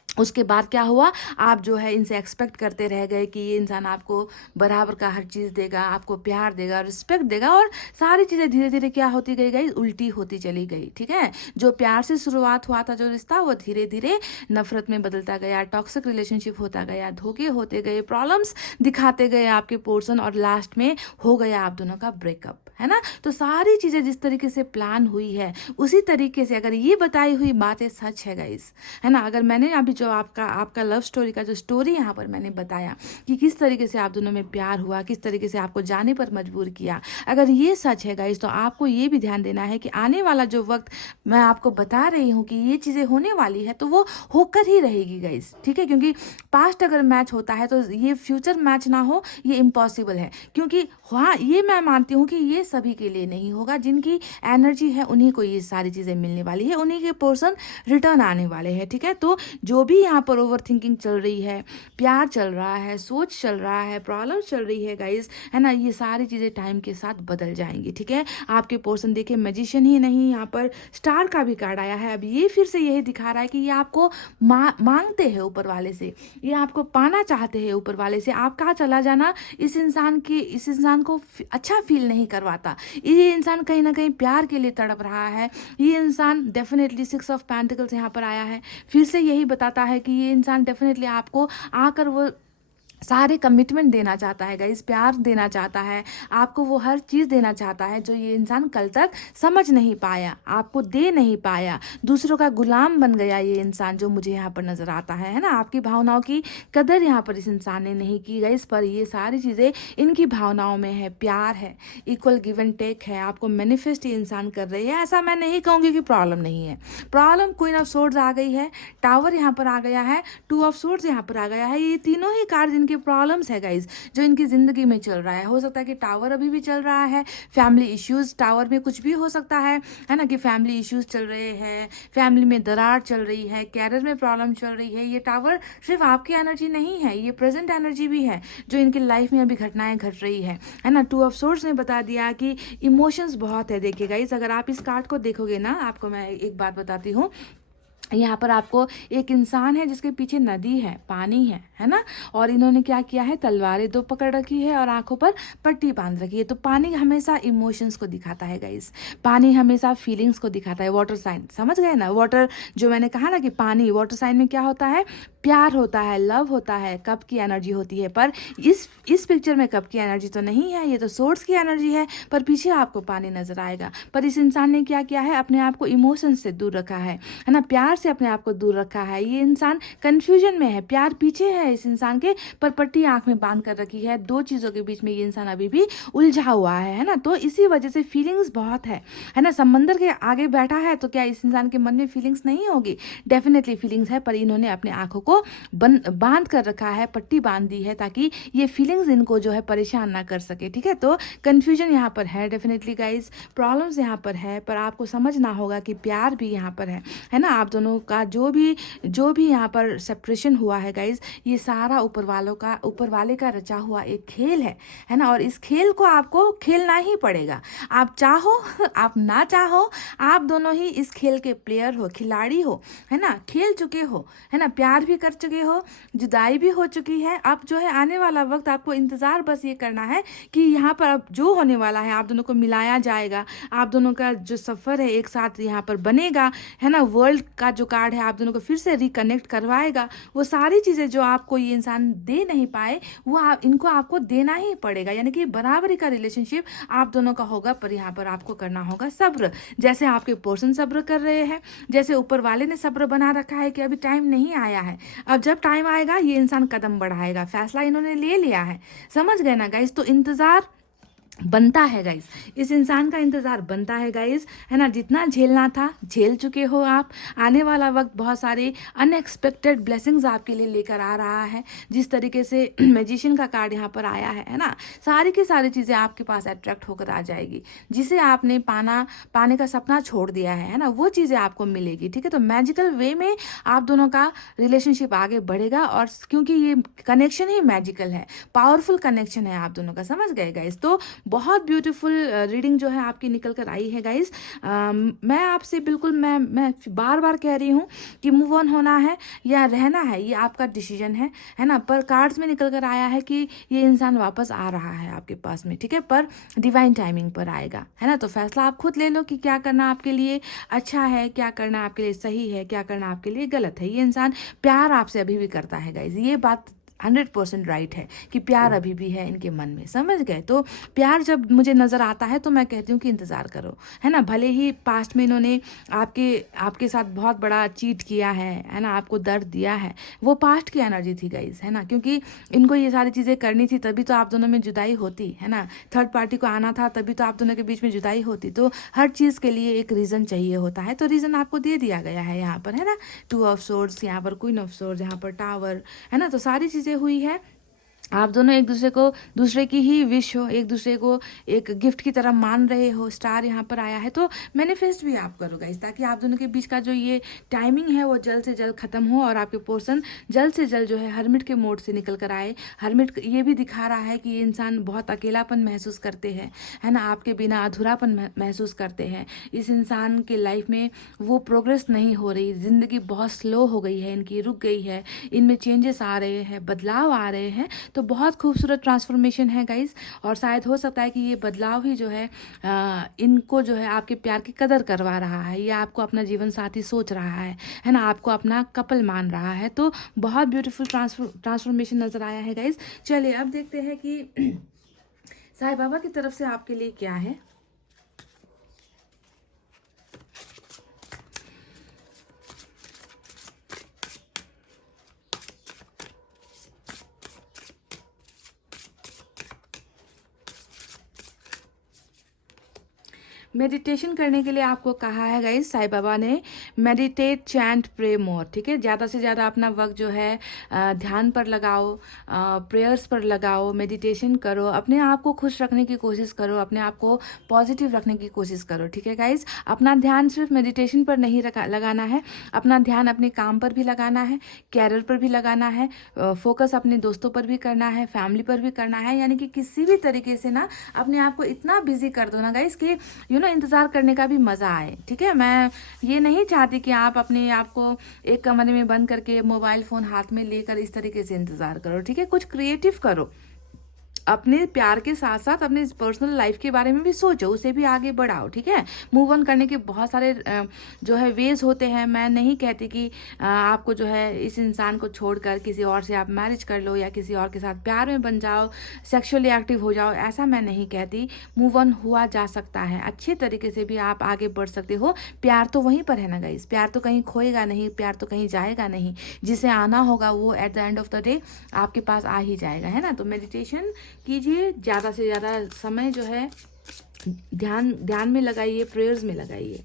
उसके बाद क्या हुआ? आप जो है इनसे एक्सपेक्ट करते रह गए कि ये इंसान आपको बराबर का हर चीज़ देगा, आपको प्यार देगा, रिस्पेक्ट देगा, और सारी चीज़ें धीरे धीरे क्या होती गई गाइस? उल्टी होती चली गई, ठीक है। जो प्यार से शुरुआत हुआ था जो रिश्ता, वो धीरे धीरे नफरत में बदलता गया, टॉक्सिक रिलेशनशिप होता गया, धोखे होते गए, प्रॉब्लम्स दिखाते गए आपके पर्सन, और लास्ट में हो गया आप दोनों का ब्रेकअप, है ना। तो सारी चीज़ें जिस तरीके से प्लान हुई है उसी तरीके से अगर ये बताई हुई बातें सच है गाइस, है ना, अगर मैंने अभी जो आपका लव स्टोरी का जो स्टोरी यहाँ पर मैंने बताया कि किस तरीके से आप दोनों में प्यार हुआ, किस तरीके से आपको जाने पर मजबूर किया, अगर ये सच है गाइस, तो आपको ये भी ध्यान देना है कि आने वाला जो वक्त मैं आपको बता रही हूँ कि ये चीज़ें होने वाली है तो वो होकर ही रहेगी गाइस, ठीक है। क्योंकि पास्ट अगर मैच होता है तो ये फ्यूचर मैच ना हो, ये इम्पॉसिबल है। क्योंकि हाँ, ये मैं मानती हूँ कि ये सभी के लिए नहीं होगा, जिनकी एनर्जी है उन्हीं को ये सारी चीज़ें मिलने वाली है, उन्हीं के पर्सन रिटर्न आने वाले हैं, ठीक है। तो जो भी यहाँ पर ओवर थिंकिंग चल रही है, प्यार चल रहा है, सोच चल रहा है, प्रॉब्लम चल रही है गाइस, है ना, ये सारी चीज़ें टाइम के साथ बदल जाएंगी, ठीक है। आपके पर्सन देखिए मैजिशियन ही नहीं, यहाँ पर स्टार का भी कार्ड आया है। अब ये फिर से यही दिखा रहा है कि ये आपको मांगते हैं ऊपर वाले से, ये आपको पाना चाहते हैं ऊपर वाले से। आपका चला जाना इस इंसान को अच्छा फील नहीं करवाता। ये इंसान कहीं ना कहीं प्यार के लिए तड़प रहा है। ये इंसान डेफिनेटली 6 ऑफ पेंटिकल्स यहाँ पर आया है, फिर से यही बताता है कि ये इंसान डेफिनेटली आपको आकर वो सारे कमिटमेंट देना चाहता है गाइस, प्यार देना चाहता है, आपको वो हर चीज़ देना चाहता है जो ये इंसान कल तक समझ नहीं पाया, आपको दे नहीं पाया। दूसरों का गुलाम बन गया ये इंसान, जो मुझे यहाँ पर नज़र आता है ना। आपकी भावनाओं की कदर यहाँ पर इस इंसान ने नहीं की गाइस, पर ये सारी चीज़ें इनकी भावनाओं में है, प्यार है, इक्वल गिव एंड टेक है, आपको मैनिफेस्ट ये इंसान कर रही है। ऐसा मैं नहीं कहूँगी कि प्रॉब्लम नहीं है, प्रॉब्लम क्वीन ऑफ सोर्ड्स आ गई है, टावर यहाँ पर आ गया है, 2 ऑफ सोर्ड्स यहाँ पर आ गया है। ये तीनों ही कार्ड इनके प्रॉब्लम्स है गाइज, जो इनकी ज़िंदगी में चल रहा है। हो सकता है कि टावर अभी भी चल रहा है, फैमिली इश्यूज़, टावर में कुछ भी हो सकता है ना, कि फैमिली इश्यूज़ चल रहे हैं, फैमिली में दरार चल रही है, कैरियर में प्रॉब्लम चल रही है। ये टावर सिर्फ आपकी एनर्जी नहीं है, ये प्रेजेंट एनर्जी भी है जो इनकी लाइफ में अभी घटनाएं घट रही है ना। 2 ऑफ सोर्ड्स ने बता दिया कि इमोशंस बहुत है। देखिए गाइज, अगर आप इस कार्ड को देखोगे ना, आपको मैं एक बात बताती हूँ, यहाँ पर आपको एक इंसान है जिसके पीछे नदी है, पानी है ना, और इन्होंने क्या किया है, तलवारें 2 पकड़ रखी है और आंखों पर पट्टी बांध रखी है। तो पानी हमेशा इमोशंस को दिखाता है गाइस, पानी हमेशा फीलिंग्स को दिखाता है। वाटर साइन, समझ गए ना, वाटर जो मैंने कहा ना कि पानी वाटर साइन में क्या होता है, प्यार होता है, लव होता है, कप की एनर्जी होती है। पर इस पिक्चर में कप की एनर्जी तो नहीं है, ये तो सोर्स की एनर्जी है, पर पीछे आपको पानी नजर आएगा। पर इस इंसान ने क्या किया है, अपने आप को इमोशन से दूर रखा है ना, प्यार से अपने आप को दूर रखा है। ये इंसान कंफ्यूजन में है, प्यार पीछे है इस इंसान के, पर पट्टी आंख में बांध कर रखी है। 2 चीज़ों के बीच में ये इंसान अभी भी उलझा हुआ है ना। तो इसी वजह से फीलिंग्स बहुत है ना। समंदर के आगे बैठा है तो क्या इस इंसान के मन में फीलिंग्स नहीं होगी? डेफिनेटली फीलिंग्स है, पर इन्होंने अपने आंखों को बांध कर रखा है, पट्टी बांध दी है, ताकि ये फीलिंग्स इनको जो है परेशान ना कर सके। ठीक है, तो कंफ्यूजन यहाँ पर है डेफिनेटली गाइज, प्रॉब्लम्स यहाँ पर है, पर आपको समझना होगा कि प्यार भी यहाँ पर है ना। आप दोनों का जो भी यहाँ पर सेपरेशन हुआ है गाइज, ये सारा ऊपर वाले का रचा हुआ एक खेल है ना। और इस खेल को आपको खेलना ही पड़ेगा, आप चाहो आप ना चाहो, आप दोनों ही इस खेल के प्लेयर हो, खिलाड़ी हो, है ना, खेल चुके हो, है ना, प्यार भी कर चुके हो, जुदाई भी हो चुकी है। अब जो है आने वाला वक्त आपको इंतज़ार बस ये करना है कि यहाँ पर अब जो होने वाला है, आप दोनों को मिलाया जाएगा, आप दोनों का जो सफ़र है एक साथ यहाँ पर बनेगा, है ना। वर्ल्ड का जो कार्ड है आप दोनों को फिर से रिकनेक्ट करवाएगा। वो सारी चीज़ें जो आपको ये इंसान दे नहीं पाए, वो इनको आपको देना ही पड़ेगा, यानी कि बराबरी का रिलेशनशिप आप दोनों का होगा। पर यहाँ पर आपको करना होगा सब्र, जैसे आपके पर्सन सब्र कर रहे हैं, जैसे ऊपर वाले ने सब्र बना रखा है कि अभी टाइम नहीं आया है, अब जब टाइम आएगा ये इंसान कदम बढ़ाएगा। फैसला इन्होंने ले लिया है, समझ गए ना गाइस। तो इंतज़ार बनता है गाइस, इस इंसान का इंतज़ार बनता है गाइस, है ना। जितना झेलना था झेल चुके हो आप। आने वाला वक्त बहुत सारे अनएक्सपेक्टेड ब्लेसिंग्स आपके लिए लेकर आ रहा है। जिस तरीके से मैजिशियन का कार्ड यहाँ पर आया है ना, सारी की सारी चीज़ें आपके पास अट्रैक्ट होकर आ जाएगी। जिसे आपने पाने का सपना छोड़ दिया है ना, वो चीज़ें आपको मिलेगी। ठीक है, तो मैजिकल वे में आप दोनों का रिलेशनशिप आगे बढ़ेगा, और क्योंकि ये कनेक्शन ही मैजिकल है, पावरफुल कनेक्शन है आप दोनों का, समझ गए गाइस। तो बहुत ब्यूटीफुल रीडिंग जो है आपकी निकल कर आई है गाइस। मैं आपसे बिल्कुल मैं बार बार कह रही हूँ कि मूव ऑन होना है या रहना है, ये आपका डिसीजन है ना। पर कार्ड्स में निकल कर आया है कि ये इंसान वापस आ रहा है आपके पास में, ठीक है, पर डिवाइन टाइमिंग पर आएगा, है ना। तो फैसला आप खुद ले लो कि क्या करना आपके लिए अच्छा है, क्या करना आपके लिए सही है, क्या करना आपके लिए गलत है। ये इंसान प्यार आपसे अभी भी करता है गाइज, ये बात 100% राइट है कि प्यार अभी भी है इनके मन में, समझ गए। तो प्यार जब मुझे नज़र आता है तो मैं कहती हूँ कि इंतज़ार करो, है ना। भले ही पास्ट में इन्होंने आपके साथ बहुत बड़ा चीट किया है ना, आपको दर्द दिया है, वो पास्ट की एनर्जी थी गाइज, है ना। क्योंकि इनको ये सारी चीज़ें करनी थी, तभी तो आप दोनों में जुदाई होती, है ना। थर्ड पार्टी को आना था, तभी तो आप दोनों के बीच में जुदाई होती। तो हर चीज़ के लिए एक रीज़न चाहिए होता है, तो रीज़न आपको दे दिया गया है यहाँ पर, है ना। 2 ऑफ सोर्ड्स, यहाँ पर क्वीन ऑफ सोर्ड्स, यहाँ पर टावर, है ना। तो सारी चीज़ें हुई है। आप दोनों एक दूसरे की ही विश हो, एक दूसरे को एक गिफ्ट की तरह मान रहे हो। स्टार यहाँ पर आया है, तो मैनिफेस्ट भी आप करो गाइस, ताकि आप दोनों के बीच का जो ये टाइमिंग है वो जल्द से जल्द खत्म हो, और आपके पर्सन जल्द से जल्द जो है हर्मिट के मोड से निकल कर आए। हर्मिट ये भी दिखा रहा है कि ये इंसान बहुत अकेलापन महसूस करते हैं, है ना, आपके बिना अधूरापन महसूस करते हैं। इस इंसान के लाइफ में वो प्रोग्रेस नहीं हो रही, ज़िंदगी बहुत स्लो हो गई है इनकी, रुक गई है, इनमें चेंजेस आ रहे हैं, बदलाव आ रहे हैं। तो बहुत खूबसूरत ट्रांसफॉर्मेशन है गाइस, और शायद हो सकता है कि ये बदलाव ही जो है इनको जो है आपके प्यार की कदर करवा रहा है, या आपको अपना जीवन साथी सोच रहा है ना, आपको अपना कपल मान रहा है। तो बहुत ब्यूटीफुल ट्रांसफॉर्मेशन नज़र आया है गाइस। चलिए अब देखते हैं कि साईं बाबा की तरफ से आपके लिए क्या है। मेडिटेशन करने के लिए आपको कहा है गाइस साईं बाबा ने, मेडिटेट, चैंट, प्रे मोर। ठीक है, ज़्यादा से ज़्यादा अपना वक्त जो है ध्यान पर लगाओ, प्रेयर्स पर लगाओ, मेडिटेशन करो, अपने आप को खुश रखने की कोशिश करो, अपने आप को पॉजिटिव रखने की कोशिश करो। ठीक है गाइस, अपना ध्यान सिर्फ मेडिटेशन पर नहीं लगाना है, अपना ध्यान अपने काम पर भी लगाना है, कैरियर पर भी लगाना है, फोकस अपने दोस्तों पर भी करना है, फैमिली पर भी करना है। यानी कि किसी भी तरीके से ना अपने आप को इतना बिजी कर दो ना गाइस कि इंतज़ार करने का भी मज़ा आए। ठीक है, मैं ये नहीं चाहती कि आप अपने आप को एक कमरे में बंद करके मोबाइल फ़ोन हाथ में लेकर इस तरीके से इंतज़ार करो। ठीक है, कुछ क्रिएटिव करो, अपने प्यार के साथ साथ अपने पर्सनल लाइफ के बारे में भी सोचो, उसे भी आगे बढ़ाओ। ठीक है, मूव ऑन करने के बहुत सारे जो है वेज होते हैं। मैं नहीं कहती कि आपको जो है इस इंसान को छोड़कर किसी और से आप मैरिज कर लो या किसी और के साथ प्यार में बन जाओ, सेक्सुअली एक्टिव हो जाओ, ऐसा मैं नहीं कहती। मूव ऑन हुआ जा सकता है, अच्छे तरीके से भी आप आगे बढ़ सकते हो। प्यार तो वहीं पर है ना गाइस, प्यार तो कहीं खोएगा नहीं, प्यार तो कहीं जाएगा नहीं। जिसे आना होगा वो at the end of the day आपके पास आ ही जाएगा, है ना। तो मेडिटेशन कीजिए, ज़्यादा से ज़्यादा समय जो है ध्यान में लगाइए, प्रेयर्स में लगाइए।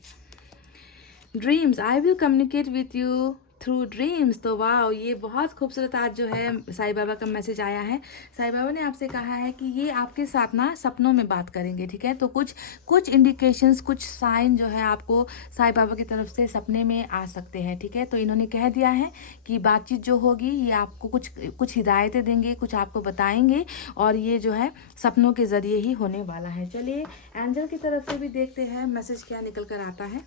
Dreams, I will communicate with you through dreams. तो वाह, ये बहुत खूबसूरत आज जो है साईं बाबा का मैसेज आया है। साईं बाबा ने आपसे कहा है कि ये आपके साथ ना सपनों में बात करेंगे। ठीक है, तो कुछ इंडिकेशंस, कुछ साइन जो है आपको साईं बाबा की तरफ से सपने में आ सकते हैं। ठीक है, तो इन्होंने कह दिया है कि बातचीत जो होगी ये आपको कुछ हिदायतें देंगे, कुछ आपको बताएंगे, और ये जो है सपनों के ज़रिए ही होने वाला है। चलिए एंजल की तरफ से भी देखते हैं मैसेज क्या निकल कर आता है।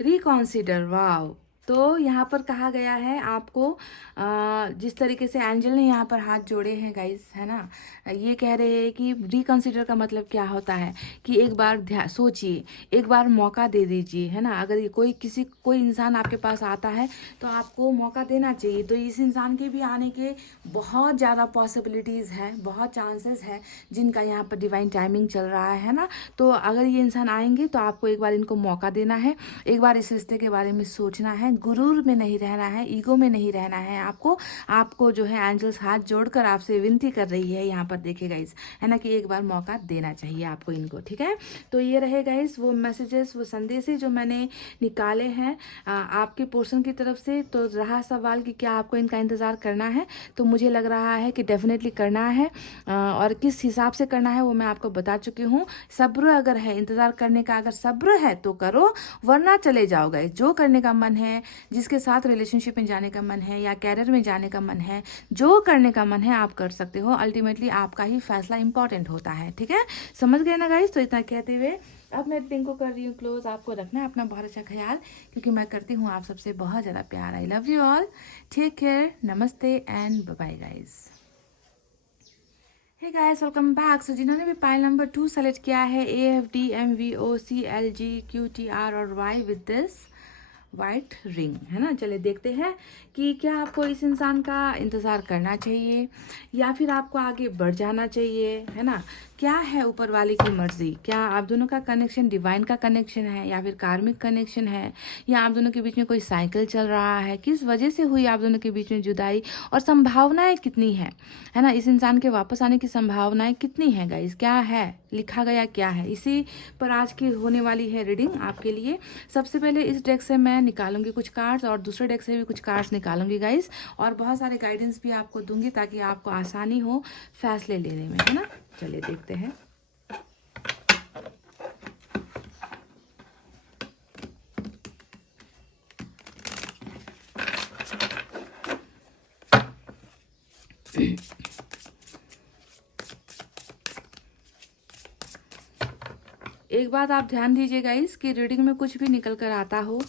रिकॉन्सिडर, वाव। तो यहाँ पर कहा गया है आपको, जिस तरीके से एंजल ने यहाँ पर हाथ जोड़े हैं गाइस, है ना, ये कह रहे हैं कि रिकंसिडर का मतलब क्या होता है कि एक बार सोचिए, एक बार मौका दे दीजिए, है ना। अगर कोई इंसान आपके पास आता है तो आपको मौका देना चाहिए। तो इस इंसान के भी आने के बहुत ज़्यादा पॉसिबिलिटीज़ है, बहुत चांसेस है जिनका यहाँ पर डिवाइन टाइमिंग चल रहा है ना। तो अगर ये इंसान आएंगे तो आपको एक बार इनको मौका देना है, एक बार इस रिश्ते के बारे में सोचना है, गुरूर में नहीं रहना है, ईगो में नहीं रहना है। आपको जो है एंजल्स हाथ जोड़कर आपसे विनती कर रही है यहाँ पर, देखिए गाइस, है ना, कि एक बार मौका देना चाहिए आपको इनको। ठीक है, तो ये रहे गाइस वो मैसेजेस, वो संदेश जो मैंने निकाले हैं आपके पोर्शन की तरफ से। तो रहा सवाल कि क्या आपको इनका इंतज़ार करना है, तो मुझे लग रहा है कि डेफिनेटली करना है, और किस हिसाब से करना है वो मैं आपको बता चुकी हूँ। सब्र अगर है, इंतज़ार करने का अगर सब्र है तो करो, वरना चले जाओ गाइस। जो करने का मन है, जिसके साथ रिलेशनशिप में जाने का मन है या कैरियर में जाने का मन है, जो करने का मन है आप कर सकते हो। अल्टीमेटली आपका ही फैसला इंपॉर्टेंट होता है। ठीक है, समझ गए ना गाइस। तो इतना कहते हुए अब मैं रीडिंग को कर रही हूँ क्लोज। आपको रखना है अपना बहुत अच्छा ख्याल, क्योंकि मैं करती हूँ आप सबसे बहुत ज़्यादा प्यार। I love you all, take care, नमस्ते and bye bye guys. Hey guys, welcome back. So जिन्होंने भी पाइल नंबर 2 सेलेक्ट किया है, AFDMVOCLGQTR और Y with this white ring, है ना। चले देखते हैं कि क्या आपको इस इंसान का इंतज़ार करना चाहिए या फिर आपको आगे बढ़ जाना चाहिए, है ना। क्या है ऊपर वाले की मर्जी, क्या आप दोनों का कनेक्शन डिवाइन का कनेक्शन है या फिर कार्मिक कनेक्शन है, या आप दोनों के बीच में कोई साइकिल चल रहा है, किस वजह से हुई आप दोनों के बीच में जुदाई, और संभावनाएं कितनी है ना। इस इंसान के वापस आने की संभावनाएं कितनी है गाइस, क्या है लिखा गया, क्या है, इसी पर आज की होने वाली है रीडिंग आपके लिए। सबसे पहले इस डेक से मैं निकालूंगी कुछ कार्ड्स और दूसरे डेक से भी कुछ कार्ड्स निकालूंगी गाइस, और बहुत सारे गाइडेंस भी आपको दूंगी ताकि आपको आसानी हो फैसले लेने में, है ना। चलिए देखते हैं। एक बात आप ध्यान दीजिए गाइस कि रीडिंग में कुछ भी निकल कर आता हो,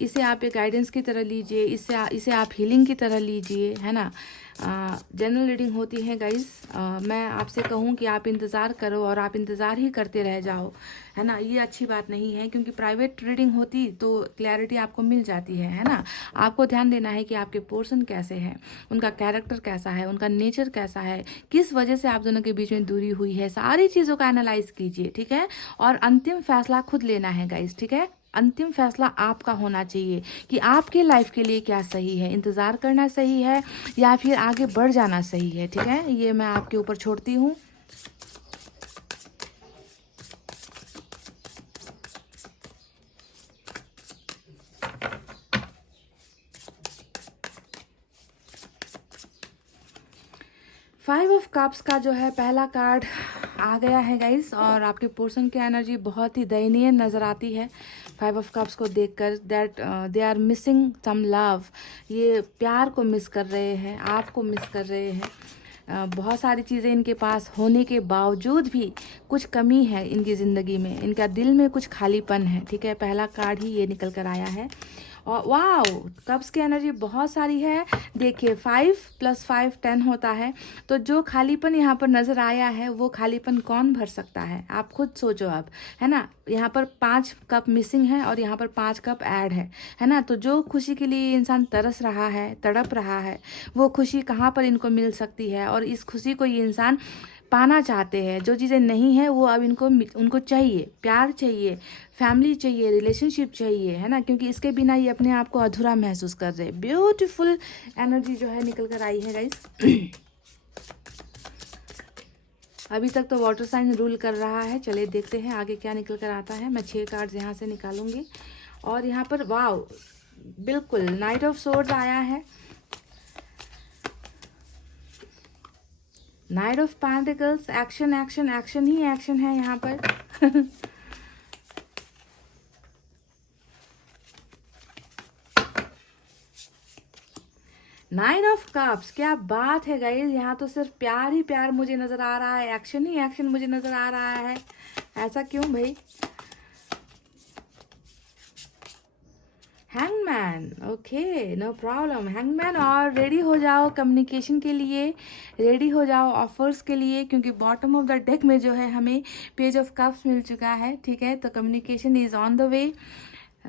इसे आप एक गाइडेंस की तरह लीजिए, इसे आप हीलिंग की तरह लीजिए, है ना। जनरल रीडिंग होती है गाइस। मैं आपसे कहूँ कि आप इंतज़ार करो और आप इंतज़ार ही करते रह जाओ, है ना, ये अच्छी बात नहीं है, क्योंकि प्राइवेट रीडिंग होती तो क्लैरिटी आपको मिल जाती है ना। आपको ध्यान देना है कि आपके पर्सन कैसे हैं, उनका कैरेक्टर कैसा है, उनका नेचर कैसा है, किस वजह से आप दोनों के बीच में दूरी हुई है, सारी चीज़ों का एनालाइज कीजिए। ठीक है, और अंतिम फैसला खुद लेना है गाइस। ठीक है, अंतिम फैसला आपका होना चाहिए कि आपके लाइफ के लिए क्या सही है, इंतज़ार करना सही है या फिर आगे बढ़ जाना सही है। ठीक है, ये मैं आपके ऊपर छोड़ती हूँ। फाइव ऑफ कप्स का जो है पहला कार्ड आ गया है गाइस, और आपके पर्सन की एनर्जी बहुत ही दयनीय नज़र आती है फाइव ऑफ कप्स को देखकर। That they are missing some love, ये प्यार को मिस कर रहे हैं, आपको मिस कर रहे हैं। बहुत सारी चीज़ें इनके पास होने के बावजूद भी कुछ कमी है इनकी ज़िंदगी में, इनका दिल में कुछ खालीपन है। ठीक है, पहला कार्ड ही ये निकल कर आया है। और वाओ, कप्स की एनर्जी बहुत सारी है। देखिए 5 + 5 10 होता है, तो जो खालीपन यहाँ पर नज़र आया है वो खालीपन कौन भर सकता है, आप खुद सोचो अब, है ना। यहाँ पर 5 कप मिसिंग है और यहाँ पर 5 कप ऐड है ना। तो जो खुशी के लिए इंसान तरस रहा है, तड़प रहा है, वो खुशी कहाँ पर इनको मिल सकती है, और इस खुशी को ये इंसान पाना चाहते हैं। जो चीज़ें नहीं है वो अब उनको चाहिए, प्यार चाहिए, फैमिली चाहिए, रिलेशनशिप चाहिए, है ना, क्योंकि इसके बिना ये अपने आप को अधूरा महसूस कर रहे हैं। ब्यूटीफुल एनर्जी जो है निकल कर आई है गाइस। अभी तक तो वाटर साइन रूल कर रहा है, चलिए देखते हैं आगे क्या निकल कर आता है। मैं 6 कार्ड्स यहाँ से निकालूंगी, और यहाँ पर वाओ, बिल्कुल नाइट ऑफ सोर्ड्स आया है, night of pentacles, action action action he action है यहाँ पर। नाइन ऑफ कप्स, क्या बात है गाइस, यहाँ तो सिर्फ प्यार ही प्यार मुझे नजर आ रहा है, एक्शन ही एक्शन मुझे नजर आ रहा है। ऐसा क्यों भाई? Hangman, okay no problem, hangman. और रेडी हो जाओ कम्युनिकेशन के लिए, रेडी हो जाओ ऑफर्स के लिए, क्योंकि बॉटम ऑफ द डेक में जो है हमें पेज ऑफ कप्स मिल चुका है। ठीक है, तो communication is on the way,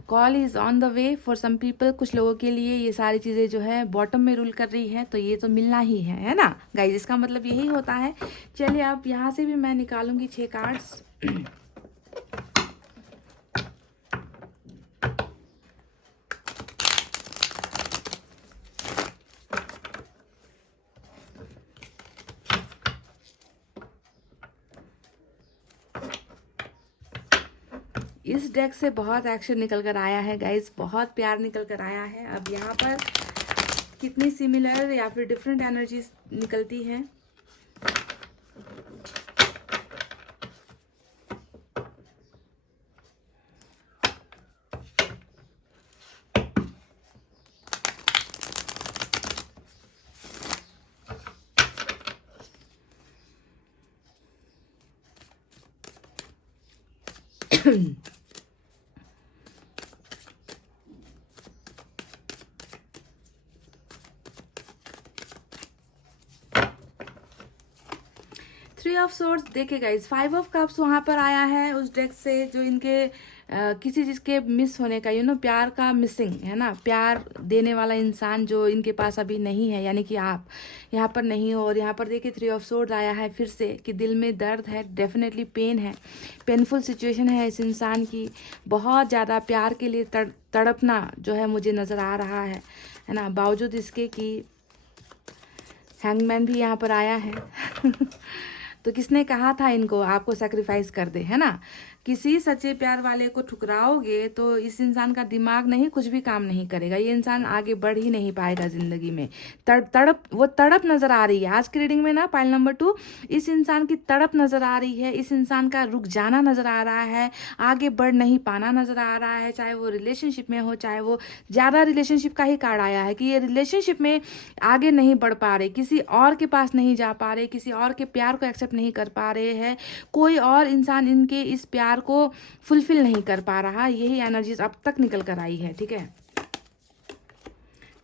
call is on the way for some people. कुछ लोगों के लिए ये सारी चीज़ें जो है बॉटम में रूल कर रही है, तो ये तो मिलना ही है ना गाइज, इसका मतलब यही होता है। चलिए अब यहाँ से भी मैं निकालूंगी 6 कार्ड्स। इस डेक से बहुत एक्शन निकल कर आया है गाइज, बहुत प्यार निकल कर आया है। अब यहाँ पर कितनी सिमिलर या फिर डिफरेंट एनर्जीज निकलती हैं। थ्री ऑफ सोर्ड्स, देखिए गाइस 5 ऑफ कप्स वहाँ पर आया है उस डेक से, जो इनके किसी चीज़ के मिस होने का, प्यार का मिसिंग है ना, प्यार देने वाला इंसान जो इनके पास अभी नहीं है, यानी कि आप यहाँ पर नहीं हो। और यहाँ पर देखिए 3 ऑफ सोर्ड्स आया है फिर से, कि दिल में दर्द है, डेफिनेटली पेन है, पेनफुल सिचुएशन है इस इंसान की, बहुत ज़्यादा प्यार के लिए तड़पना जो है मुझे नज़र आ रहा है ना, बावजूद इसके कि हैंगमैन भी यहाँ पर आया है। तो किसने कहा था इनको आपको सेक्रीफाइस कर दे, है ना। किसी सच्चे प्यार वाले को ठुकराओगे तो इस इंसान का दिमाग नहीं, कुछ भी काम नहीं करेगा, ये इंसान आगे बढ़ ही नहीं पाएगा ज़िंदगी में। वो तड़प नज़र आ रही है आज की रीडिंग में ना, पाइल नंबर 2, इस इंसान की तड़प नज़र आ रही है, इस इंसान का रुक जाना नज़र आ रहा है, आगे बढ़ नहीं पाना नज़र आ रहा है, चाहे वो रिलेशनशिप में हो, चाहे वो ज़्यादा रिलेशनशिप का ही कार्ड आया है कि ये रिलेशनशिप में आगे नहीं बढ़ पा रहे, किसी और के पास नहीं जा पा रहे, किसी और के प्यार को एक्सेप्ट नहीं कर पा रहे हैं, कोई और इंसान इनके इस प्यार को फुलफिल नहीं कर पा रहा। यही एनर्जीज अब तक निकल कर आई है। ठीक है,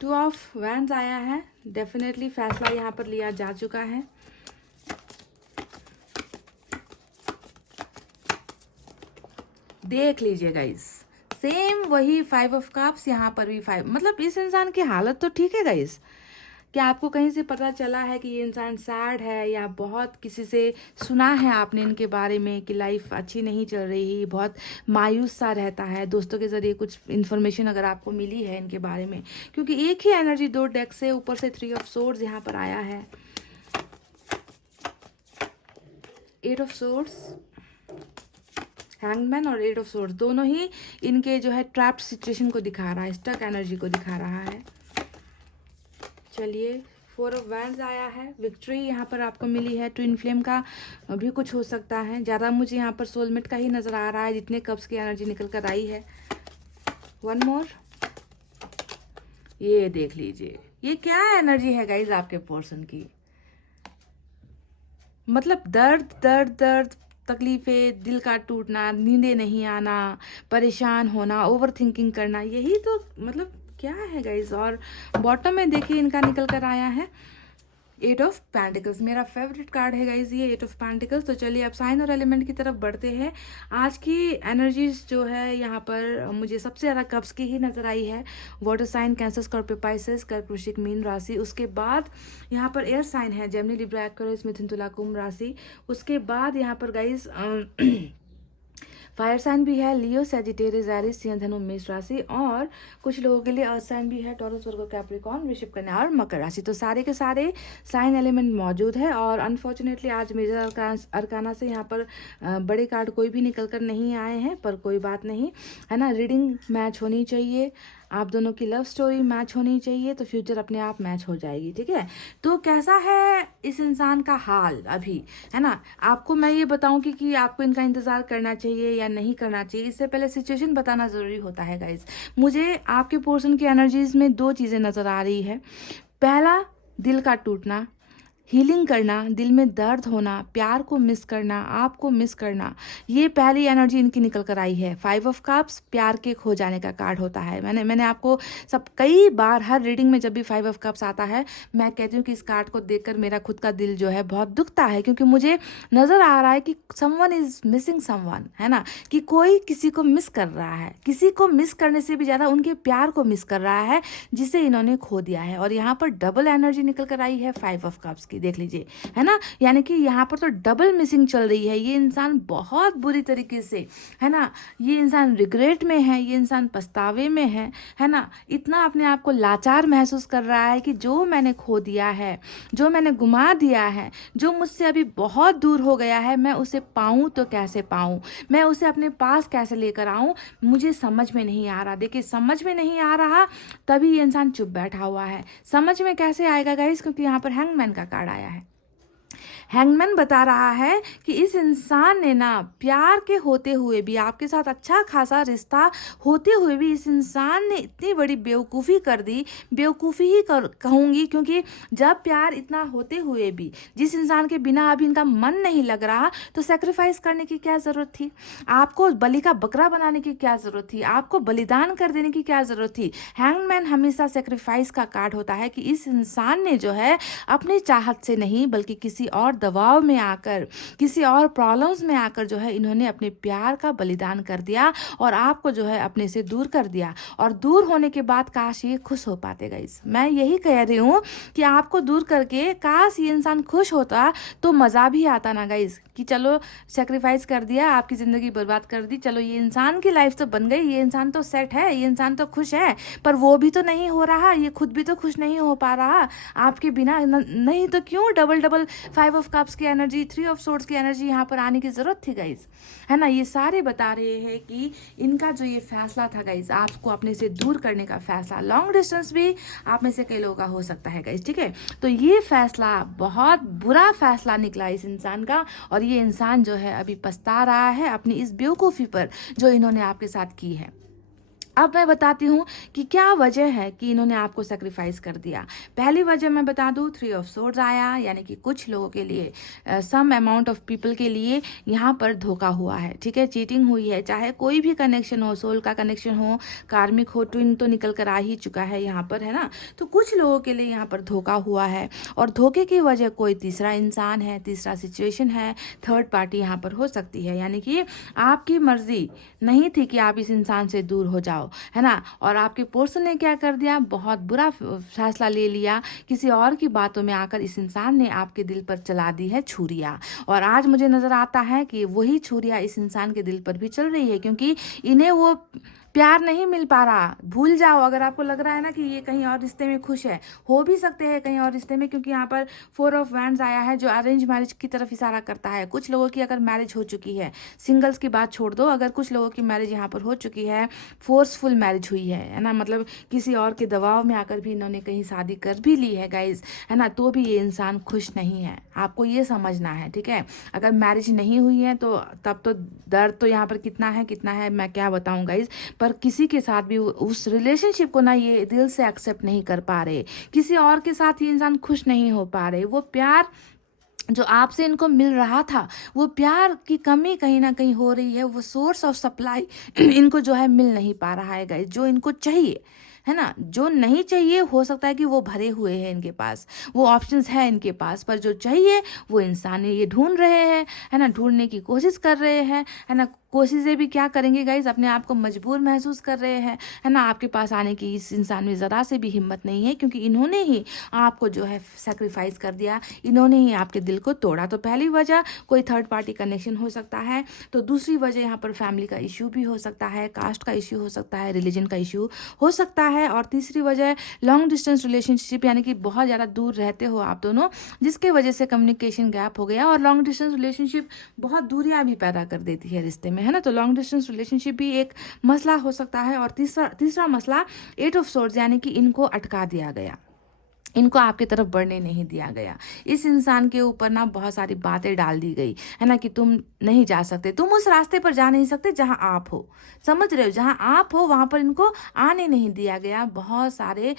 2 ऑफ वैंड्स आया है, डेफिनेटली फैसला यहाँ पर लिया जा चुका है। देख लीजिए गाइस, सेम वही 5 ऑफ कप्स, यहाँ पर भी 5, मतलब इस इंसान की हालत तो ठीक है गाइस, क्या आपको कहीं से पता चला है कि ये इंसान सैड है, या बहुत किसी से सुना है आपने इनके बारे में कि लाइफ अच्छी नहीं चल रही, बहुत मायूस सा रहता है, दोस्तों के ज़रिए कुछ इन्फॉर्मेशन अगर आपको मिली है इनके बारे में? क्योंकि एक ही एनर्जी दो डेक से, ऊपर से 3 ऑफ सोर्ड्स यहाँ पर आया है, 8 ऑफ सोर्ड्स, हैंगमैन और 8 ऑफ सोर्ड्स, दोनों ही इनके जो है ट्रैप्ड सिचुएशन को दिखा रहा है, स्टक एनर्जी को दिखा रहा है। चलिए, 4 ऑफ वैंड्स आया है, विक्ट्री यहाँ पर आपको मिली है। ट्विन फ्लेम का भी कुछ हो सकता है, ज़्यादा मुझे यहाँ पर सोलमेट का ही नज़र आ रहा है जितने कप्स की एनर्जी निकल कर आई है। 1 मोर, ये देख लीजिए, ये क्या एनर्जी है गाइज आपके पर्सन की। मतलब दर्द दर्द दर्द, तकलीफ़ें, दिल का टूटना, नींदें नहीं आना, परेशान होना, ओवर थिंकिंग करना, यही तो मतलब क्या है गाइज। और बॉटम में देखिए इनका निकल कर आया है 8 ऑफ पेंटिकल्स, मेरा फेवरेट कार्ड है गाइज ये 8 ऑफ पेंटिकल्स। तो चलिए अब साइन और एलिमेंट की तरफ बढ़ते हैं। आज की एनर्जीज जो है यहाँ पर मुझे सबसे ज़्यादा कप्स की ही नज़र आई है। Water sign Cancer, Scorpio, Pisces, कर्क, वृश्चिक, मीन राशि। उसके बाद यहाँ पर एयर साइन है, जेमिनी, लिब्रा, एक्वेरियस, मिथुन, तुला, कुंभ राशि। उसके बाद यहाँ पर गाइज फायर साइन भी है, लियो, सैजिटेरियस, एरिस, सिंह, धनु, मेष राशि। और कुछ लोगों के लिए अर्थ साइन भी है, टॉरस, वर्गो, कैप्रिकॉर्न, वृषभ, कन्या और मकर राशि। तो सारे के सारे साइन एलिमेंट मौजूद है। और अनफॉर्चुनेटली आज मेजर अरकाना से यहाँ पर बड़े कार्ड कोई भी निकल कर नहीं आए हैं, पर कोई बात नहीं, है ना। रीडिंग मैच होनी चाहिए, आप दोनों की लव स्टोरी मैच होनी चाहिए, तो फ्यूचर अपने आप मैच हो जाएगी, ठीक है। तो कैसा है इस इंसान का हाल अभी, है ना। आपको मैं ये बताऊं कि आपको इनका इंतज़ार करना चाहिए या नहीं करना चाहिए, इससे पहले सिचुएशन बताना ज़रूरी होता है गाइज। मुझे आपके पोर्शन की एनर्जीज में 2 चीज़ें नज़र आ रही है। पहला, दिल का टूटना, हीलिंग करना, दिल में दर्द होना, प्यार को मिस करना, आपको मिस करना, ये पहली एनर्जी इनकी निकल कर आई है। 5 ऑफ कप्स प्यार के खो जाने का कार्ड होता है। मैंने आपको सब कई बार हर रीडिंग में जब भी 5 ऑफ कप्स आता है, मैं कहती हूँ कि इस कार्ड को देखकर मेरा खुद का दिल जो है बहुत दुखता है, क्योंकि मुझे नज़र आ रहा है कि समवन इज मिसिंग समवन, है ना, कि कोई किसी को मिस कर रहा है। किसी को मिस करने से भी ज़्यादा उनके प्यार को मिस कर रहा है, जिसे इन्होंने खो दिया है। और यहाँ पर डबल एनर्जी निकल कर आई है 5 ऑफ कप्स की, देख लीजिए, है ना। यानी कि यहाँ पर तो डबल मिसिंग चल रही है। ये इंसान बहुत बुरी तरीके से, है ना, ये इंसान रिग्रेट में है, ये इंसान पछतावे में है ना। इतना अपने आप को लाचार महसूस कर रहा है कि जो मैंने खो दिया है, जो मैंने गुमा दिया है, जो मुझसे अभी बहुत दूर हो गया है, मैं उसे पाऊँ तो कैसे पाऊँ, मैं उसे अपने पास कैसे लेकर आऊँ, मुझे समझ में नहीं आ रहा। देखिए, समझ में नहीं आ रहा, तभी ये इंसान चुप बैठा हुआ है। समझ में कैसे आएगा गाइस, क्योंकि यहाँ पर हैंगमैन का कार्ड आया है। हैंगमैन बता रहा है कि इस इंसान ने ना प्यार के होते हुए भी, आपके साथ अच्छा खासा रिश्ता होते हुए भी, इस इंसान ने इतनी बड़ी बेवकूफ़ी कर दी। बेवकूफ़ी ही कहूँगी, क्योंकि जब प्यार इतना होते हुए भी जिस इंसान के बिना अभी इनका मन नहीं लग रहा, तो सेक्रीफाइस करने की क्या ज़रूरत थी? आपको बलि का बकरा बनाने की क्या ज़रूरत थी? आपको बलिदान कर देने की क्या ज़रूरत थी? हैंगमैन हमेशा सेक्रीफाइस का कार्ड होता है कि इस इंसान ने जो है अपनी चाहत से नहीं, बल्कि किसी और दबाव में आकर, किसी और प्रॉब्लम्स में आकर जो है इन्होंने अपने प्यार का बलिदान कर दिया और आपको जो है अपने से दूर कर दिया। और दूर होने के बाद काश ये खुश हो पाते गाइस। मैं यही कह रही हूँ कि आपको दूर करके काश ये इंसान खुश होता तो मज़ा भी आता ना गाइस, कि चलो सेक्रीफाइस कर दिया, आपकी ज़िंदगी बर्बाद कर दी, चलो ये इंसान की लाइफ तो बन गई, ये इंसान तो सेट है, ये इंसान तो खुश है, पर वो भी तो नहीं हो रहा, ये खुद भी तो खुश नहीं हो पा रहा आपके बिना। नहीं तो क्यों डबल 5 ऑफ कप्स की एनर्जी, 3 ऑफ सोर्ड्स की एनर्जी यहाँ पर आने की ज़रूरत थी गाइज, है ना। ये सारे बता रहे हैं कि इनका जो ये फैसला था गाइज, आपको अपने से दूर करने का फैसला, लॉन्ग डिस्टेंस भी आप में से कई लोगों का हो सकता है गाइज, ठीक है। तो ये फैसला बहुत बुरा फैसला निकला इस इंसान का, और ये इंसान जो है अभी पछता रहा है अपनी इस बेवकूफ़ी पर जो इन्होंने आपके साथ की है। अब मैं बताती हूँ कि क्या वजह है कि इन्होंने आपको सेक्रीफाइस कर दिया। पहली वजह मैं बता दूँ, 3 ऑफ सोर्ड्स आया, यानी कि कुछ लोगों के लिए, सम अमाउंट ऑफ पीपल के लिए यहाँ पर धोखा हुआ है, ठीक है, चीटिंग हुई है। चाहे कोई भी कनेक्शन हो, सोल का कनेक्शन हो, कार्मिक हो, ट्विन तो निकल कर आ ही चुका है यहाँ पर, है ना। तो कुछ लोगों के लिए यहाँ पर धोखा हुआ है, और धोखे की वजह कोई तीसरा इंसान है, तीसरा सिचुएशन है, थर्ड पार्टी यहाँ पर हो सकती है। यानी कि आपकी मर्जी नहीं थी कि आप इस इंसान से दूर हो जाओ, जाओ, है ना। और आपके पर्सन ने क्या कर दिया, बहुत बुरा फैसला ले लिया, किसी और की बातों में आकर इस इंसान ने आपके दिल पर चला दी है छुरियाँ। और आज मुझे नज़र आता है कि वही छुरियाँ इस इंसान के दिल पर भी चल रही है, क्योंकि इन्हें वो प्यार नहीं मिल पा रहा। भूल जाओ, अगर आपको लग रहा है ना कि ये कहीं और रिश्ते में खुश है, हो भी सकते हैं कहीं और रिश्ते में, क्योंकि यहाँ पर 4 ऑफ वैंड्स आया है जो अरेंज मैरिज की तरफ इशारा करता है। कुछ लोगों की अगर मैरिज हो चुकी है, सिंगल्स की बात छोड़ दो, अगर कुछ लोगों की मैरिज यहाँ पर हो चुकी है, फोर्सफुल मैरिज हुई है ना, मतलब किसी और के दबाव में आकर भी इन्होंने कहीं शादी कर भी ली है गाइज, है ना, तो भी ये इंसान खुश नहीं है। आपको ये समझना है, ठीक है। अगर मैरिज नहीं हुई है तो तब तो दर्द तो यहाँ पर कितना है मैं क्या बताऊँ गाइज। पर किसी के साथ भी उस रिलेशनशिप को ना ये दिल से एक्सेप्ट नहीं कर पा रहे, किसी और के साथ ये इंसान खुश नहीं हो पा रहे। वो प्यार जो आपसे इनको मिल रहा था, वो प्यार की कमी कहीं ना कहीं हो रही है। वो सोर्स ऑफ सप्लाई इनको जो है मिल नहीं पा रहा है गाइस, जो इनको चाहिए, है ना। जो नहीं चाहिए हो सकता है कि वो भरे हुए हैं इनके पास, वो ऑप्शंस है इनके पास, पर जो चाहिए वो इंसान ये ढूंढ रहे हैं, है ना, ढूंढने की कोशिश कर रहे हैं, है ना। कोशिशें भी क्या करेंगे गाइज, अपने आप को मजबूर महसूस कर रहे हैं, है ना। आपके पास आने की इस इंसान में ज़रा से भी हिम्मत नहीं है, क्योंकि इन्होंने ही आपको जो है सेक्रीफाइस कर दिया, इन्होंने ही आपके दिल को तोड़ा। तो पहली वजह कोई थर्ड पार्टी कनेक्शन हो सकता है, तो दूसरी वजह यहाँ पर फैमिली का इश्यू भी हो सकता है, कास्ट का इश्यू हो सकता है, रिलीजन का इश्यू हो सकता है, और तीसरी वजह लॉन्ग डिस्टेंस रिलेशनशिप, यानी कि बहुत ज़्यादा दूर रहते हो आप दोनों, जिसके वजह से कम्युनिकेशन गैप हो गया। और लॉन्ग डिस्टेंस रिलेशनशिप बहुत दूरियां भी पैदा कर देती है रिश्ते में, है ना। तो लॉन्ग डिस्टेंस रिलेशनशिप भी एक मसला हो सकता है। और तीसरा मसला 8 ऑफ सोर्ड्स, यानी कि इनको अटका दिया गया, इनको आपकी तरफ बढ़ने नहीं दिया गया। इस इंसान के ऊपर ना बहुत सारी बातें डाल दी गई, है ना, कि तुम नहीं जा सकते, तुम उस रास्ते पर जा नहीं सकते जहां आप हो, समझ रहे हो, जहां आप हो वहां पर इनको आने नहीं दिया गया। बहुत सारे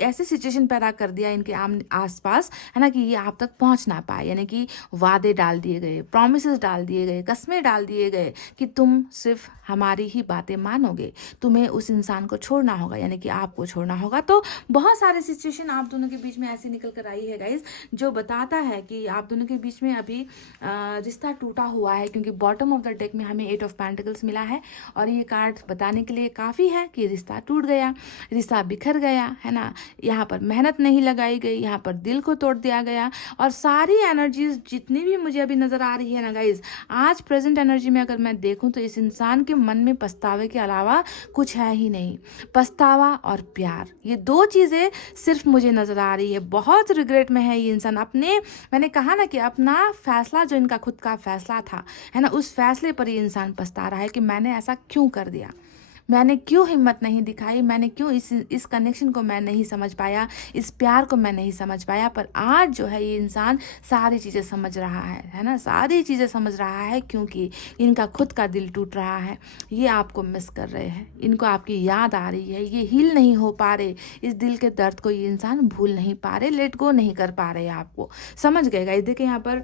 ऐसे सिचुएशन पैदा कर दिया इनके आसपास, है ना, कि ये आप तक पहुंच ना पाए। यानी कि वादे डाल दिए गए, प्रॉमिसेस डाल दिए गए, कस्में डाल दिए गए कि तुम सिर्फ हमारी ही बातें मानोगे, तुम्हें उस इंसान को छोड़ना होगा, यानी कि आपको छोड़ना होगा। तो बहुत सारे सिचुएशन आप दोनों के बीच में ऐसे निकल कर आई है गाइज, जो बताता है कि आप दोनों के बीच में अभी रिश्ता टूटा हुआ है, क्योंकि बॉटम ऑफ द डेक में हमें 8 ऑफ पेंटिकल्स मिला है, और ये कार्ड बताने के लिए काफ़ी है कि रिश्ता टूट गया, रिश्ता बिखर गया, है ना। यहाँ पर मेहनत नहीं लगाई गई, यहाँ पर दिल को तोड़ दिया गया। और सारी एनर्जीज जितनी भी मुझे अभी नज़र आ रही है ना गाइज, आज प्रेजेंट एनर्जी में अगर मैं देखूँ तो इस इंसान के मन में पछतावे के अलावा कुछ है ही नहीं। पछतावा और प्यार, ये दो चीज़ें सिर्फ मुझे नज़र आ रही है। बहुत रिग्रेट में है ये इंसान अपने, मैंने कहा ना कि अपना फैसला जो इनका खुद का फैसला था, है ना, उस फैसले पर ये इंसान पछता रहा है कि मैंने ऐसा क्यों कर दिया, मैंने क्यों हिम्मत नहीं दिखाई, मैंने क्यों इस कनेक्शन को मैं नहीं समझ पाया, इस प्यार को मैं नहीं समझ पाया। पर आज जो है ये इंसान सारी चीज़ें समझ रहा है ना, सारी चीज़ें समझ रहा है, क्योंकि इनका खुद का दिल टूट रहा है। ये आपको मिस कर रहे हैं, इनको आपकी याद आ रही है, ये हील नहीं हो पा रहे, इस दिल के दर्द को ये इंसान भूल नहीं पा रहे, लेट गो नहीं कर पा रहे। आपको समझ गए गाइस। देखिए यहाँ पर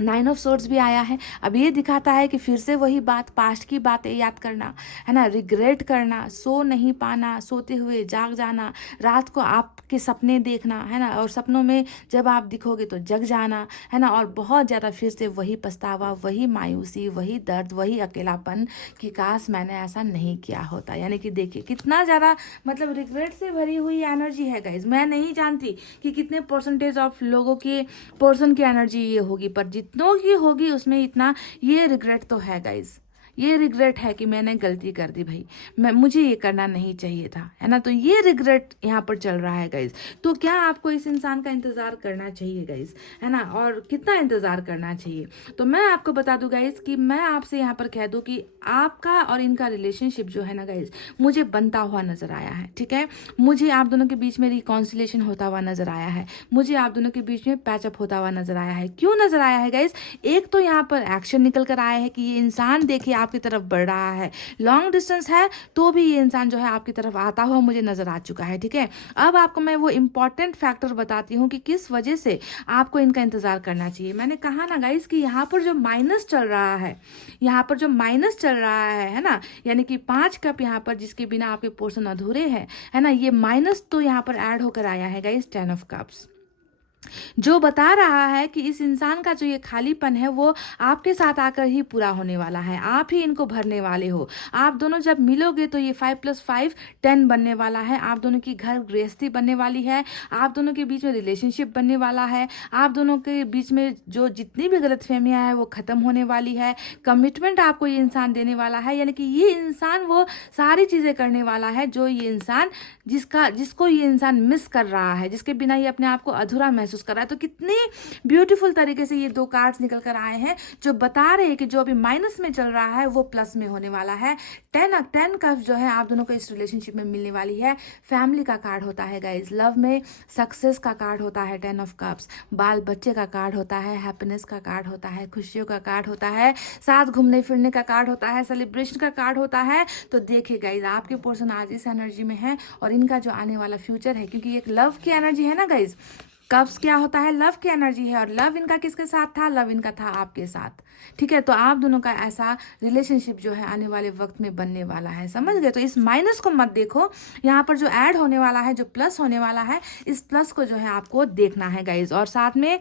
9 ऑफ सोर्ड्स भी आया है। अब ये दिखाता है कि फिर से वही बात, पास्ट की बातें याद करना, है ना, रिग्रेट करना, सो नहीं पाना, सोते हुए जाग जाना, रात को आपके सपने देखना, है ना, और सपनों में जब आप दिखोगे तो जग जाना, है ना, और बहुत ज़्यादा फिर से वही पछतावा, वही मायूसी, वही दर्द, वही अकेलापन कि काश मैंने ऐसा नहीं किया होता। यानी कि देखिए कितना ज़्यादा मतलब रिग्रेट से भरी हुई एनर्जी है गाइज। मैं नहीं जानती कि कितने परसेंटेज ऑफ लोगों के पर्सन की एनर्जी ये होगी, पर जितनों की होगी उसमें इतना ये रिग्रेट तो है गाइज, ये रिग्रेट है कि मैंने गलती कर दी भाई, मुझे ये करना नहीं चाहिए था, है ना। तो ये रिग्रेट यहाँ पर चल रहा है गाइज। तो क्या आपको इस इंसान का इंतज़ार करना चाहिए गाइज, है ना, और कितना इंतज़ार करना चाहिए? तो मैं आपको बता दूँ गाइज कि मैं आपसे यहाँ पर कह दूँ कि आपका और इनका रिलेशनशिप जो है ना गाइज, मुझे बनता हुआ नज़र आया है, ठीक है। मुझे आप दोनों के बीच में रिकॉन्सिलेशन होता हुआ नज़र आया है, मुझे आप दोनों के बीच में पैचअप होता हुआ नज़र आया है। क्यों नज़र आया है गाइज? एक तो यहाँ पर एक्शन निकल कर आया है कि ये इंसान देखिए आपकी तरफ बढ़ रहा है, लॉन्ग डिस्टेंस है तो भी ये इंसान जो है आपकी तरफ आता हुआ मुझे नजर आ चुका है, ठीक है। अब आपको मैं वो इंपॉर्टेंट फैक्टर बताती हूँ कि किस वजह से आपको इनका इंतजार करना चाहिए। मैंने कहा ना गाइस कि यहाँ पर जो माइनस चल रहा है, यहाँ पर जो माइनस चल रहा है ना, यानी कि 5 कप यहाँ पर जिसके बिना आपके पोर्शन अधूरे हैं, है ना, ये माइनस तो यहाँ पर ऐड होकर आया है गाइस 10 ऑफ कप्स। जो बता रहा है कि इस इंसान का जो ये खालीपन है वो आपके साथ आकर ही पूरा होने वाला है, आप ही इनको भरने वाले हो। आप दोनों जब मिलोगे तो ये 5+5 10 बनने वाला है, आप दोनों की घर गृहस्थी बनने वाली है, आप दोनों के बीच में रिलेशनशिप बनने वाला है, आप दोनों के बीच में जो जितनी भी गलतफहमियां हैं वो ख़त्म होने वाली है, कमिटमेंट आपको ये इंसान देने वाला है, यानी कि ये इंसान वो सारी चीज़ें करने वाला है जो ये इंसान जिसको ये इंसान मिस कर रहा है, जिसके बिना ये अपने आप को अधूरा महसूस कर रहा है। तो कितनी ब्यूटीफुल तरीके से ये 2 कार्ड्स निकल कर आए हैं जो बता रहे हैं कि जो अभी माइनस में चल रहा है वो प्लस में होने वाला है। 10 कप्स जो है आप दोनों को इस रिलेशनशिप में मिलने वाली है। फैमिली का कार्ड होता है गाइज, लव में सक्सेस का कार्ड होता है 10 ऑफ कप्स, बाल बच्चे का कार्ड होता है, हैप्पीनेस का कार्ड होता है, खुशियों का कार्ड होता है, साथ घूमने फिरने का कार्ड होता है, सेलिब्रेशन का कार्ड होता है। तो देखिए गाइज, आपके पर्सन आज इस एनर्जी में है और इनका जो आने वाला फ्यूचर है, क्योंकि एक लव की एनर्जी है ना गाइज, कप्स क्या होता है, लव की एनर्जी है, और लव इनका किसके साथ था, लव इनका था आपके साथ। ठीक है, तो आप दोनों का ऐसा रिलेशनशिप जो है आने वाले वक्त में बनने वाला है, समझ गए। तो इस माइनस को मत देखो, यहाँ पर जो ऐड होने वाला है, जो प्लस होने वाला है, इस प्लस को जो है आपको देखना है गाइज। और साथ में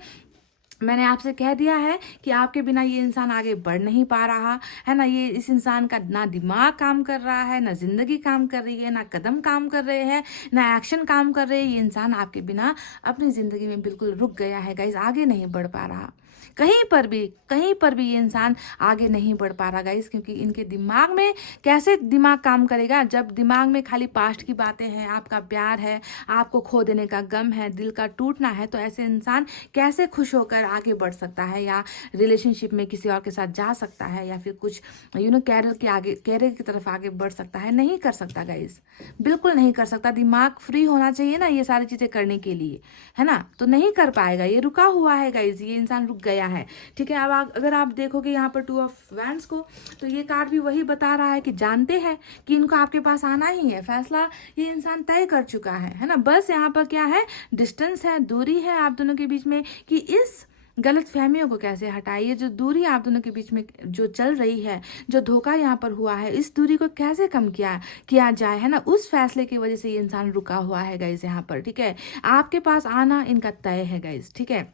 मैंने आपसे कह दिया है कि आपके बिना ये इंसान आगे बढ़ नहीं पा रहा है ना। ये इस इंसान का ना दिमाग काम कर रहा है, ना जिंदगी काम कर रही है, ना कदम काम कर रहे हैं, ना एक्शन काम कर रहे हैं। ये इंसान आपके बिना अपनी ज़िंदगी में बिल्कुल रुक गया है गाइज, आगे नहीं बढ़ पा रहा। कहीं पर भी ये इंसान आगे नहीं बढ़ पा रहा गाइस, क्योंकि इनके दिमाग में कैसे दिमाग काम करेगा जब दिमाग में खाली पास्ट की बातें हैं, आपका प्यार है, आपको खो देने का गम है, दिल का टूटना है। तो ऐसे इंसान कैसे खुश होकर आगे बढ़ सकता है, या रिलेशनशिप में किसी और के साथ जा सकता है, या फिर कुछ कैरियर की तरफ आगे बढ़ सकता है? नहीं कर सकता गाइस, बिल्कुल नहीं कर सकता। दिमाग फ्री होना चाहिए ना ये सारी चीज़ें करने के लिए, है ना। तो नहीं कर पाएगा, ये रुका हुआ है गाइस, ये इंसान रुक गया है। ठीक है, अब अगर आप देखोगे यहाँ पर 2 ऑफ वैंड्स को, तो ये कार्ड भी वही बता रहा है कि जानते हैं कि इनको आपके पास आना ही है, फैसला ये इंसान तय कर चुका है ना। बस यहाँ पर क्या है, डिस्टेंस है, दूरी है आप दोनों के बीच में, कि इस गलत फहमियों को कैसे हटाइए, जो दूरी आप दोनों के बीच में जो चल रही है, जो धोखा यहाँ पर हुआ है, इस दूरी को कैसे कम किया जाए, है ना। उस फैसले की वजह से ये इंसान रुका हुआ है गाइस यहाँ पर। ठीक है, आपके पास आना इनका तय है गाइस। ठीक है,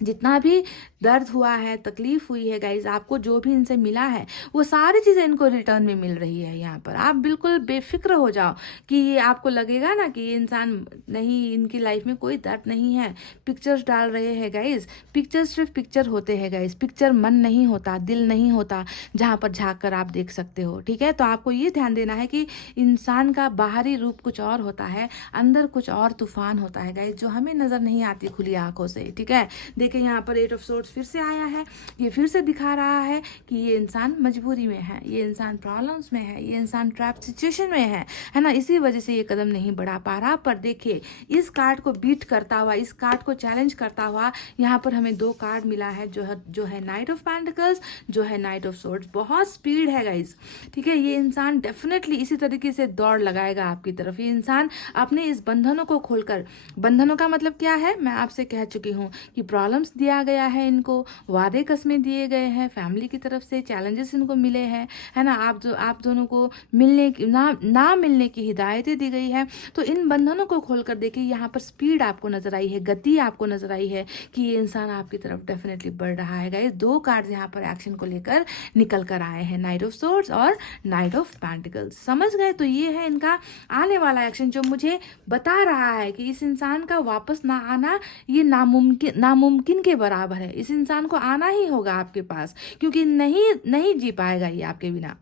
जितना भी दर्द हुआ है, तकलीफ हुई है गाइज, आपको जो भी इनसे मिला है वो सारी चीज़ें इनको रिटर्न में मिल रही है यहाँ पर। आप बिल्कुल बेफिक्र हो जाओ कि ये आपको लगेगा ना कि ये इंसान नहीं, इनकी लाइफ में कोई दर्द नहीं है। पिक्चर्स डाल रहे हैं गाइज, पिक्चर सिर्फ पिक्चर होते हैं गाइज, पिक्चर मन नहीं होता, दिल नहीं होता जहाँ पर झाँक कर आप देख सकते हो। ठीक है, तो आपको ये ध्यान देना है कि इंसान का बाहरी रूप कुछ और होता है, अंदर कुछ और तूफान होता है गाइज, जो हमें नज़र नहीं आती खुली आंखों से। ठीक है, देखिए यहाँ पर 8 ऑफ सोर्ड्स फिर से आया है, ये फिर से दिखा रहा है कि ये इंसान मजबूरी में है, ये इंसान प्रॉब्लम्स में है, ये इंसान ट्रैप सिचुएशन में है ना। इसी वजह से ये कदम नहीं बढ़ा पा रहा। पर देखिए, इस कार्ड को बीट करता हुआ, इस कार्ड को चैलेंज करता हुआ यहाँ पर हमें 2 कार्ड मिला है, जो है नाइट ऑफ पेंटिकल्स, जो है नाइट ऑफ सोर्ड्स। बहुत स्पीड है गाइज। ठीक है, ये इंसान डेफिनेटली इसी तरीके से दौड़ लगाएगा आपकी तरफ। ये इंसान अपने इस बंधनों को खोलकर, बंधनों का मतलब क्या है, मैं आपसे कह चुकी हूँ कि प्रॉब्लम्स दिया गया है इनको, वादे कसमें दिए गए हैं, फैमिली की तरफ से चैलेंजेस इनको मिले हैं, है ना। आप दोनों को मिलने की ना मिलने की हिदायतें दी गई है। तो इन बंधनों को खोलकर देखिए, यहाँ पर स्पीड आपको नजर आई है, गति आपको नजर आई है कि ये इंसान आपकी तरफ डेफिनेटली बढ़ रहा है गाइस। 2 कार्ड यहाँ पर एक्शन को लेकर निकल कर आए हैं, नाइट ऑफ सोर्ड्स और नाइट ऑफ पेंटिकल्स। समझ गए, तो ये है इनका आने वाला एक्शन, जो मुझे बता रहा है कि इस इंसान का वापस ना आना ये नामुमकिन के बराबर है। इस इंसान को आना ही होगा आपके पास, क्योंकि नहीं जी पाएगा ये आपके बिना,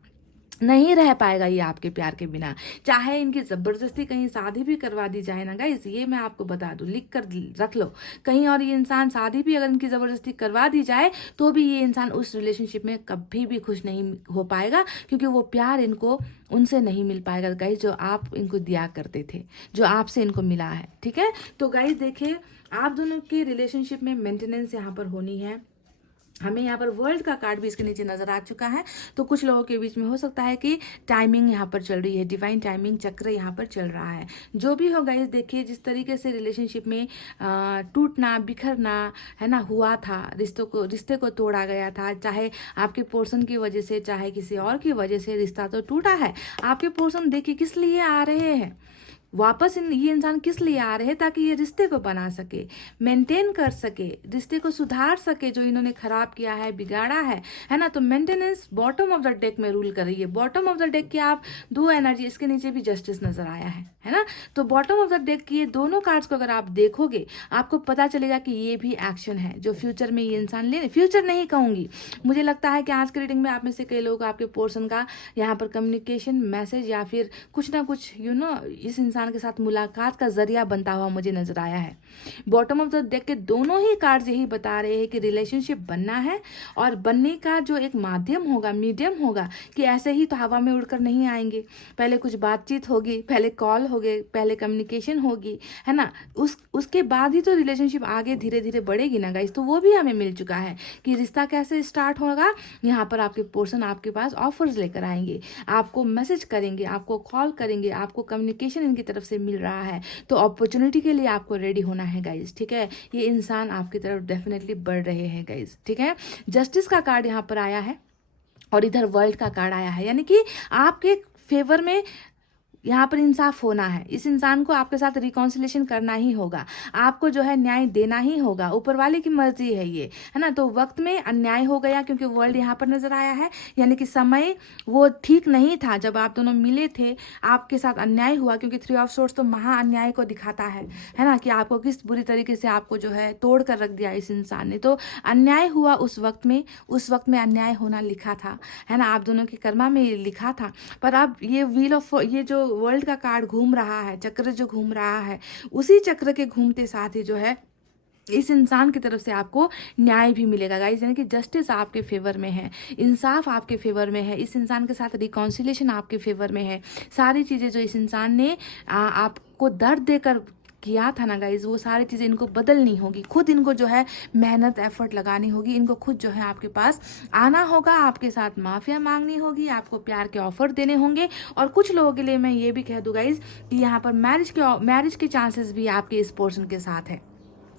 नहीं रह पाएगा ये आपके प्यार के बिना। चाहे इनकी ज़बरदस्ती कहीं शादी भी करवा दी जाए ना गाइस, ये मैं आपको बता दूं, लिख कर रख लो कहीं, और ये इंसान शादी भी अगर इनकी ज़बरदस्ती करवा दी जाए तो भी ये इंसान उस रिलेशनशिप में कभी भी खुश नहीं हो पाएगा, क्योंकि वो प्यार इनको उनसे नहीं मिल पाएगा गाइस, जो आप इनको दिया करते थे, जो आपसे इनको मिला है। ठीक है, तो गाइस देखिए, आप दोनों के रिलेशनशिप में मेंटेनेंस यहाँ पर होनी है। हमें यहाँ पर वर्ल्ड का कार्ड भी इसके नीचे नजर आ चुका है। तो कुछ लोगों के बीच में हो सकता है कि टाइमिंग यहाँ पर चल रही है, डिवाइन टाइमिंग चक्र यहाँ पर चल रहा है। जो भी हो गाइस, देखिए जिस तरीके से रिलेशनशिप में टूटना, बिखरना, है ना, हुआ था, रिश्ते को तोड़ा गया था, चाहे आपके पोर्सन की वजह से, चाहे किसी और की वजह से रिश्ता तो टूटा है। आपके पोर्सन देखिए किस लिए आ रहे हैं, वापस ये इंसान किस लिए आ रहे हैं, ताकि ये रिश्ते को बना सके, मेंटेन कर सके, रिश्ते को सुधार सके जो इन्होंने खराब किया है, बिगाड़ा है ना। तो maintenance bottom of the deck में रूल कर रही है। बॉटम ऑफ द डेक की आप दो एनर्जी, इसके नीचे भी जस्टिस नजर आया है ना। तो बॉटम ऑफ द डेक की ये दोनों कार्ड्स को अगर आप देखोगे आपको पता चलेगा कि ये भी एक्शन है जो फ्यूचर में ये इंसान ले, फ्यूचर नहीं कहूंगी, मुझे लगता है कि आज के रीडिंग में आप में से कई लोग, आपके पोर्शन का यहाँ पर कम्युनिकेशन, मैसेज या फिर कुछ ना कुछ इस इंसान के साथ मुलाकात का जरिया बनता हुआ मुझे नजर आया है। बॉटम ऑफ द डेक के दोनों ही कार्ड्स यही बता रहे हैं कि रिलेशनशिप बनना है, और बनने का जो एक माध्यम होगा, मीडियम होगा, कि ऐसे ही तो हवा में उड़कर नहीं आएंगे। पहले कुछ बातचीत होगी, पहले कॉल होगी, पहले कम्युनिकेशन होगी, है ना। उसके बाद ही तो रिलेशनशिप आगे धीरे धीरे बढ़ेगी ना गाइस। तो वो भी हमें मिल चुका है कि रिश्ता कैसे स्टार्ट होगा। यहाँ पर आपके पर्सन आपके पास ऑफर्स लेकर आएंगे, आपको मैसेज करेंगे, आपको कॉल करेंगे, आपको कम्युनिकेशन इनकी तरफ से मिल रहा है। तो अपॉर्चुनिटी के लिए आपको रेडी होना है गाइस, ठीक है। ये इंसान आपकी तरफ डेफिनेटली बढ़ रहे हैं गाइस, ठीक है। जस्टिस का कार्ड यहाँ पर आया है और इधर वर्ल्ड का कार्ड आया है, यानी कि आपके फेवर में यहाँ पर इंसाफ होना है। इस इंसान को आपके साथ रिकॉन्सिलेशन करना ही होगा, आपको जो है न्याय देना ही होगा, ऊपर वाले की मर्जी है ये, है ना। तो वक्त में अन्याय हो गया क्योंकि वर्ल्ड यहाँ पर नजर आया है, यानी कि समय वो ठीक नहीं था जब आप दोनों मिले थे, आपके साथ अन्याय हुआ। क्योंकि 3 ऑफ सोर्ड्स तो महा अन्याय को दिखाता है ना, कि आपको किस बुरी तरीके से आपको जो है तोड़ कर रख दिया इस इंसान ने। तो अन्याय हुआ उस वक्त में अन्याय होना लिखा था, है ना, आप दोनों के कर्मा में ये लिखा था। पर अब ये व्हील ऑफ, ये जो वर्ल्ड का कार्ड घूम रहा है, चक्र जो घूम रहा है, उसी चक्र के घूमते साथ ही जो है इस इंसान की तरफ से आपको न्याय भी मिलेगा गाइस, यानी कि जस्टिस आपके फेवर में है, इंसाफ आपके फेवर में है, इस इंसान के साथ रिकॉन्सिलेशन आपके फेवर में है। सारी चीज़ें जो इस इंसान ने आपको दर्द देकर किया था ना गाइज, वो सारी चीज़ें इनको बदलनी होगी। खुद इनको जो है मेहनत एफर्ट लगानी होगी, इनको खुद जो है आपके पास आना होगा, आपके साथ माफिया मांगनी होगी, आपको प्यार के ऑफर देने होंगे। और कुछ लोगों के लिए मैं ये भी कह दूँ गाइज कि यहाँ पर मैरिज के चांसेस भी आपके इस पोर्शन के साथ है,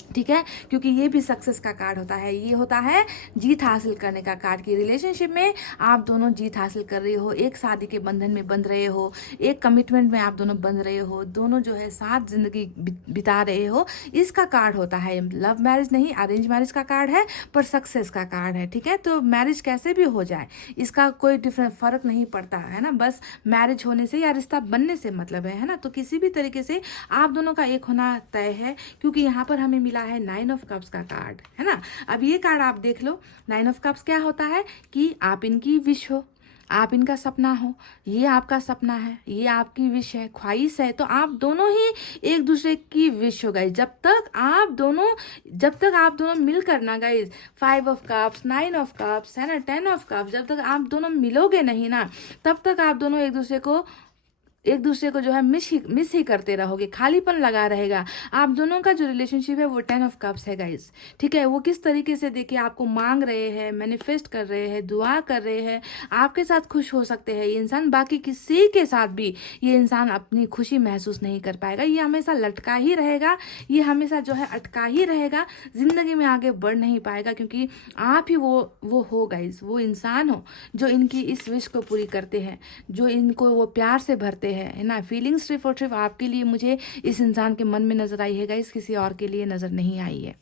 ठीक है। क्योंकि ये भी सक्सेस का कार्ड होता है, ये होता है जीत हासिल करने का कार्ड। की रिलेशनशिप में आप दोनों जीत हासिल कर रहे हो, एक शादी के बंधन में बंध रहे हो, एक कमिटमेंट में आप दोनों बंध रहे हो, दोनों जो है साथ जिंदगी बिता रहे हो, इसका कार्ड होता है। लव मैरिज नहीं, अरेंज मैरिज का कार्ड है, पर सक्सेस का कार्ड है, ठीक है। तो मैरिज कैसे भी हो जाए, इसका कोई डिफरेंट फर्क नहीं पड़ता है ना, बस मैरिज होने से या रिश्ता बनने से मतलब है ना। तो किसी भी तरीके से आप दोनों का एक होना तय है, क्योंकि यहाँ पर हमें मिला है 9 ऑफ कप्स का कार्ड, है ना। अब ये कार्ड आप देख लो, 9 ऑफ कप्स क्या होता है कि आप इनकी विश हो, आप इनका सपना हो, ये आपका सपना है, ये आपकी विश है, ख्वाहिश है। तो आप दोनों ही एक दूसरे की विश हो गाइज। जब तक आप दोनों मिलकर ना guys, 5 of cups, 9 of cups, है ना, 10 ऑफ कप्स, जब तक आप दोनों मिलोगे नहीं ना, तब तक आप दोनों एक दूसरे को जो है मिस ही करते रहोगे, खालीपन लगा रहेगा। आप दोनों का जो रिलेशनशिप है वो 10 ऑफ कप्स है गाइस, ठीक है। वो किस तरीके से देखिए आपको मांग रहे हैं, मैनिफेस्ट कर रहे हैं, दुआ कर रहे हैं, आपके साथ खुश हो सकते हैं ये इंसान, बाकी किसी के साथ भी ये इंसान अपनी खुशी महसूस नहीं कर पाएगा। ये हमेशा लटका ही रहेगा, ये हमेशा जो है अटका ही रहेगा, जिंदगी में आगे बढ़ नहीं पाएगा। क्योंकि आप ही वो हो गाइस, वो इंसान हो जो इनकी इस विश को पूरी करते हैं, जो इनको वो प्यार से भरते है ना। फीलिंग्स सिर्फ और सिर्फ आपके लिए मुझे इस इंसान के मन में नजर आई है गाइस, किसी और के लिए नजर नहीं आई है,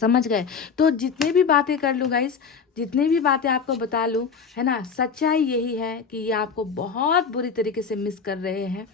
समझ गए। तो जितने भी बातें कर लूँ गाइस, जितनी भी बातें आपको बता लूँ, है ना, सच्चाई यही है कि ये आपको बहुत बुरी तरीके से मिस कर रहे हैं।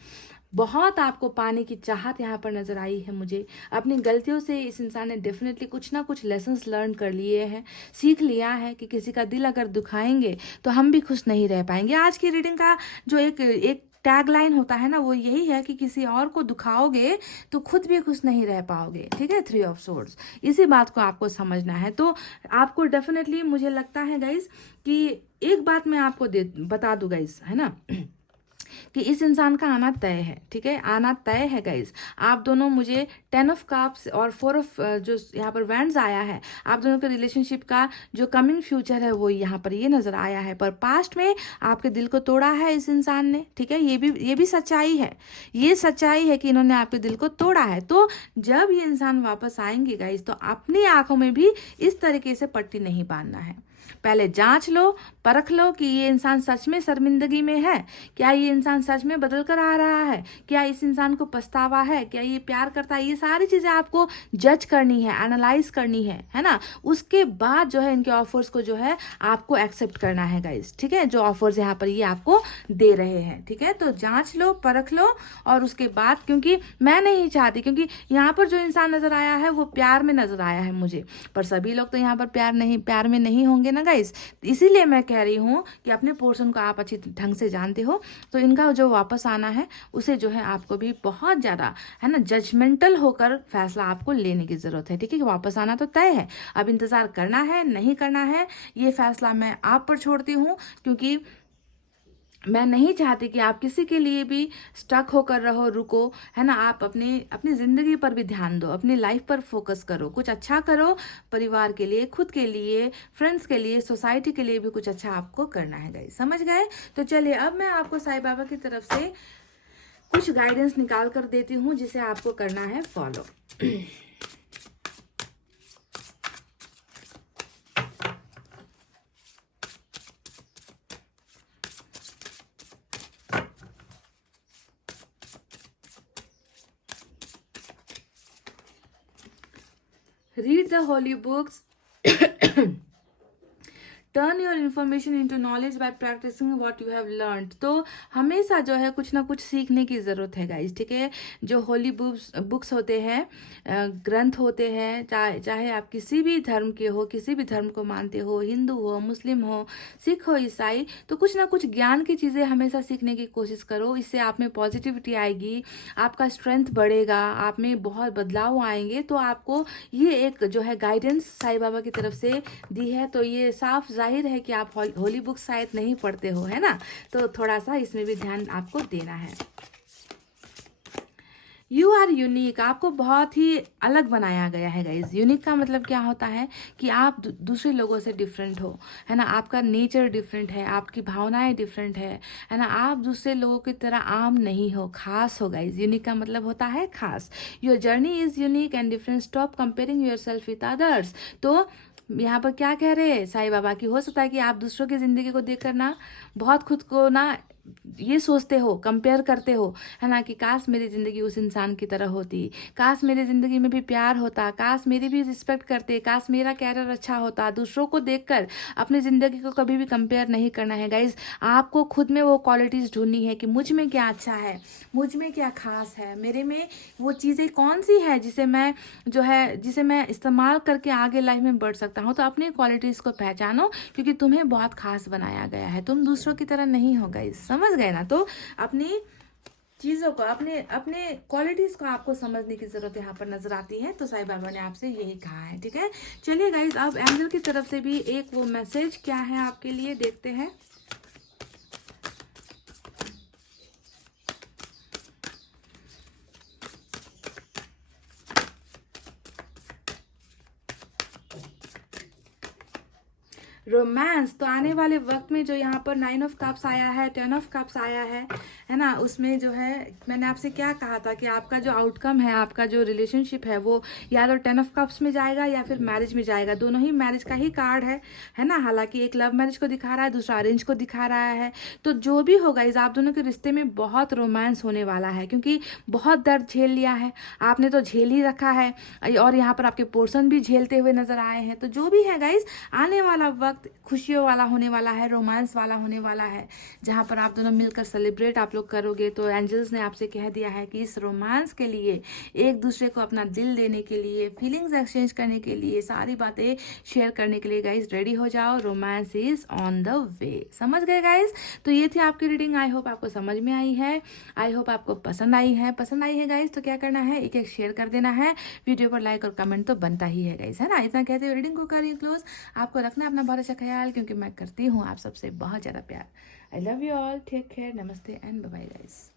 बहुत आपको पाने की चाहत यहाँ पर नजर आई है मुझे। अपनी गलतियों से इस इंसान ने डेफिनेटली कुछ ना कुछ लेसन्स लर्न कर लिए हैं, सीख लिया है कि किसी का दिल अगर दुखाएंगे तो हम भी खुश नहीं रह पाएंगे। आज की रीडिंग का जो एक टैग लाइन होता है ना, वो यही है कि किसी और को दुखाओगे तो खुद भी खुश नहीं रह पाओगे, ठीक है। 3 ऑफ सोर्ड्स, इसी बात को आपको समझना है। तो आपको डेफिनेटली मुझे लगता है गाइस कि एक बात मैं आपको बता दूं गाइस, है ना, कि इस इंसान का आना तय है, ठीक है, आना तय है गाइज। आप दोनों, मुझे 10 ऑफ कप्स और 4 ऑफ जो यहाँ पर वैंड्स आया है, आप दोनों के रिलेशनशिप का जो कमिंग फ्यूचर है वो यहाँ पर ये नजर आया है। पर पास्ट में आपके दिल को तोड़ा है इस इंसान ने, ठीक है, ये भी सच्चाई है, ये सच्चाई है कि इन्होंने आपके दिल को तोड़ा है। तो जब ये इंसान वापस आएंगे गाइज, तो अपनी आंखों में भी इस तरीके से पट्टी नहीं बांधना है। पहले जांच लो, परख लो कि ये इंसान सच में शर्मिंदगी में है, क्या ये इंसान सच में बदल कर आ रहा है, क्या इस इंसान को पछतावा है, क्या ये प्यार करता है। ये सारी चीज़ें आपको जज करनी है, एनालाइज करनी है ना। उसके बाद जो है इनके ऑफर्स को जो है आपको एक्सेप्ट करना है गाइस, ठीक है, जो ऑफर्स यहाँ पर ये आपको दे रहे हैं, ठीक है। तो जांच लो, परख लो, और उसके बाद, क्योंकि मैं नहीं चाहती, क्योंकि यहाँ पर जो इंसान नजर आया है वो प्यार में नजर आया है मुझे, पर सभी लोग तो यहाँ पर प्यार में नहीं होंगे ना गाइस। इसीलिए मैं कह रही हूँ कि अपने पोर्शन को आप अच्छी ढंग से जानते हो, तो इनका जो वापस आना है उसे जो है आपको भी बहुत ज़्यादा है ना जजमेंटल होकर फैसला आपको लेने की ज़रूरत है, ठीक है। कि वापस आना तो तय है, अब इंतज़ार करना है नहीं करना है ये फैसला मैं आप पर छोड़ती हूँ, क्योंकि मैं नहीं चाहती कि आप किसी के लिए भी स्टक होकर रहो, रुको, है ना। आप अपनी ज़िंदगी पर भी ध्यान दो, अपनी लाइफ पर फोकस करो, कुछ अच्छा करो, परिवार के लिए, खुद के लिए, फ्रेंड्स के लिए, सोसाइटी के लिए भी कुछ अच्छा आपको करना है गाइस, समझ गए। तो चलिए अब मैं आपको साईं बाबा की तरफ से कुछ गाइडेंस निकाल कर देती हूँ जिसे आपको करना है follow. Read the holy books. Turn your information into knowledge by practicing what you have learned. तो हमेशा जो है कुछ ना कुछ सीखने की ज़रूरत है गाइस, ठीक है। जो होली बुक्स होते हैं, ग्रंथ होते हैं, चाहे आप किसी भी धर्म के हो, किसी भी धर्म को मानते हो, हिंदू हो, मुस्लिम हो, सिख हो, ईसाई, तो कुछ ना कुछ ज्ञान की चीज़ें हमेशा सीखने की कोशिश करो। इससे आप में पॉजिटिविटी आएगी, आपका स्ट्रेंथ बढ़ेगा, आप में बहुत बदलाव आएंगे। तो आपको ये एक जो है गाइडेंस साईं बाबा की तरफ से दी है, तो ये साफ जाहिर है कि आप होली बुक शायद नहीं पढ़ते हो, है ना। तो थोड़ा सा इसमें भी ध्यान आपको देना है। यू आर यूनिक, आपको बहुत ही अलग बनाया गया है गाइज। यूनिक का मतलब क्या होता है कि आप दूसरे लोगों से डिफरेंट हो, है ना। आपका नेचर डिफरेंट है, आपकी भावनाएं डिफरेंट है ना। आप दूसरे लोगों की तरह आम नहीं हो, खास हो गाइज। यूनिक का मतलब होता है खास। Your journey is unique and different, stop comparing your self with others. तो यहाँ पर क्या कह रहे हैं साईं बाबा की, हो सकता है कि आप दूसरों की ज़िंदगी को देखकर ना बहुत खुद को ना ये सोचते हो, कंपेयर करते हो, है ना, कि काश मेरी ज़िंदगी उस इंसान की तरह होती, काश मेरी ज़िंदगी में भी प्यार होता, काश मेरी भी रिस्पेक्ट करते, काश मेरा कैरियर अच्छा होता। दूसरों को देखकर अपनी ज़िंदगी को कभी भी कंपेयर नहीं करना है गाइज। आपको खुद में वो क्वालिटीज़ ढूंढनी है कि मुझ में क्या अच्छा है, मुझ में क्या खास है, मेरे में वो चीज़ें कौन सी है जिसे मैं इस्तेमाल करके आगे लाइफ में बढ़ सकता हूँ। तो अपनी क्वालिटीज़ को पहचानो, क्योंकि तुम्हें बहुत खास बनाया गया है, तुम दूसरों की तरह नहीं हो गाइज, समझ गए ना। तो अपनी चीज़ों को, अपने क्वालिटीज़ को आपको समझने की ज़रूरत यहाँ पर नजर आती है। तो साईं बाबा ने आपसे यही कहा है, ठीक है। चलिए गाइज अब एंजल की तरफ से भी एक वो मैसेज क्या है आपके लिए, देखते हैं। रोमांस, तो आने वाले वक्त में जो यहाँ पर 9 ऑफ कप्स आया है, 10 ऑफ कप्स आया है ना, उसमें जो है मैंने आपसे क्या कहा था कि आपका जो आउटकम है, आपका जो रिलेशनशिप है, वो या तो 10 ऑफ कप्स में जाएगा या फिर मैरिज में जाएगा। दोनों ही मैरिज का ही कार्ड है ना। हालांकि एक लव मैरिज को दिखा रहा है, दूसरा अरेंज को दिखा रहा है। तो जो भी होगा इस आप दोनों के रिश्ते में बहुत रोमांस होने वाला है, क्योंकि बहुत दर्द झेल लिया है आपने, तो झेल ही रखा है, और यहाँ पर आपके पोर्सन भी झेलते हुए नजर आए हैं। तो जो भी है गाइज, आने वाला वक्त खुशियों वाला होने वाला है, रोमांस वाला होने वाला है, जहाँ पर आप दोनों मिलकर सेलिब्रेट आप लोग करोगे। तो एंजल्स ने आपसे कह दिया है कि इस रोमांस के लिए, एक दूसरे को अपना दिल देने के लिए, फीलिंग्स एक्सचेंज करने के लिए, सारी बातें शेयर करने के लिए गाइज रेडी हो जाओ। रोमांस इज ऑन द वे, समझ गए गाइज। तो ये थी आपकी रीडिंग। आई होप आपको समझ में आई है, आई होप आपको पसंद आई है गाइज। तो क्या करना है, एक शेयर कर देना है, वीडियो पर लाइक और कमेंट तो बनता ही है गाइज, है ना। इतना कहते हुए रीडिंग को करिए क्लोज। आपको रखना अपना बहुत अच्छा ख्याल, क्योंकि मैं करती हूँ आप सबसे बहुत ज़्यादा प्यार। I love you all, take care, नमस्ते एंड बाय बाय गाइस।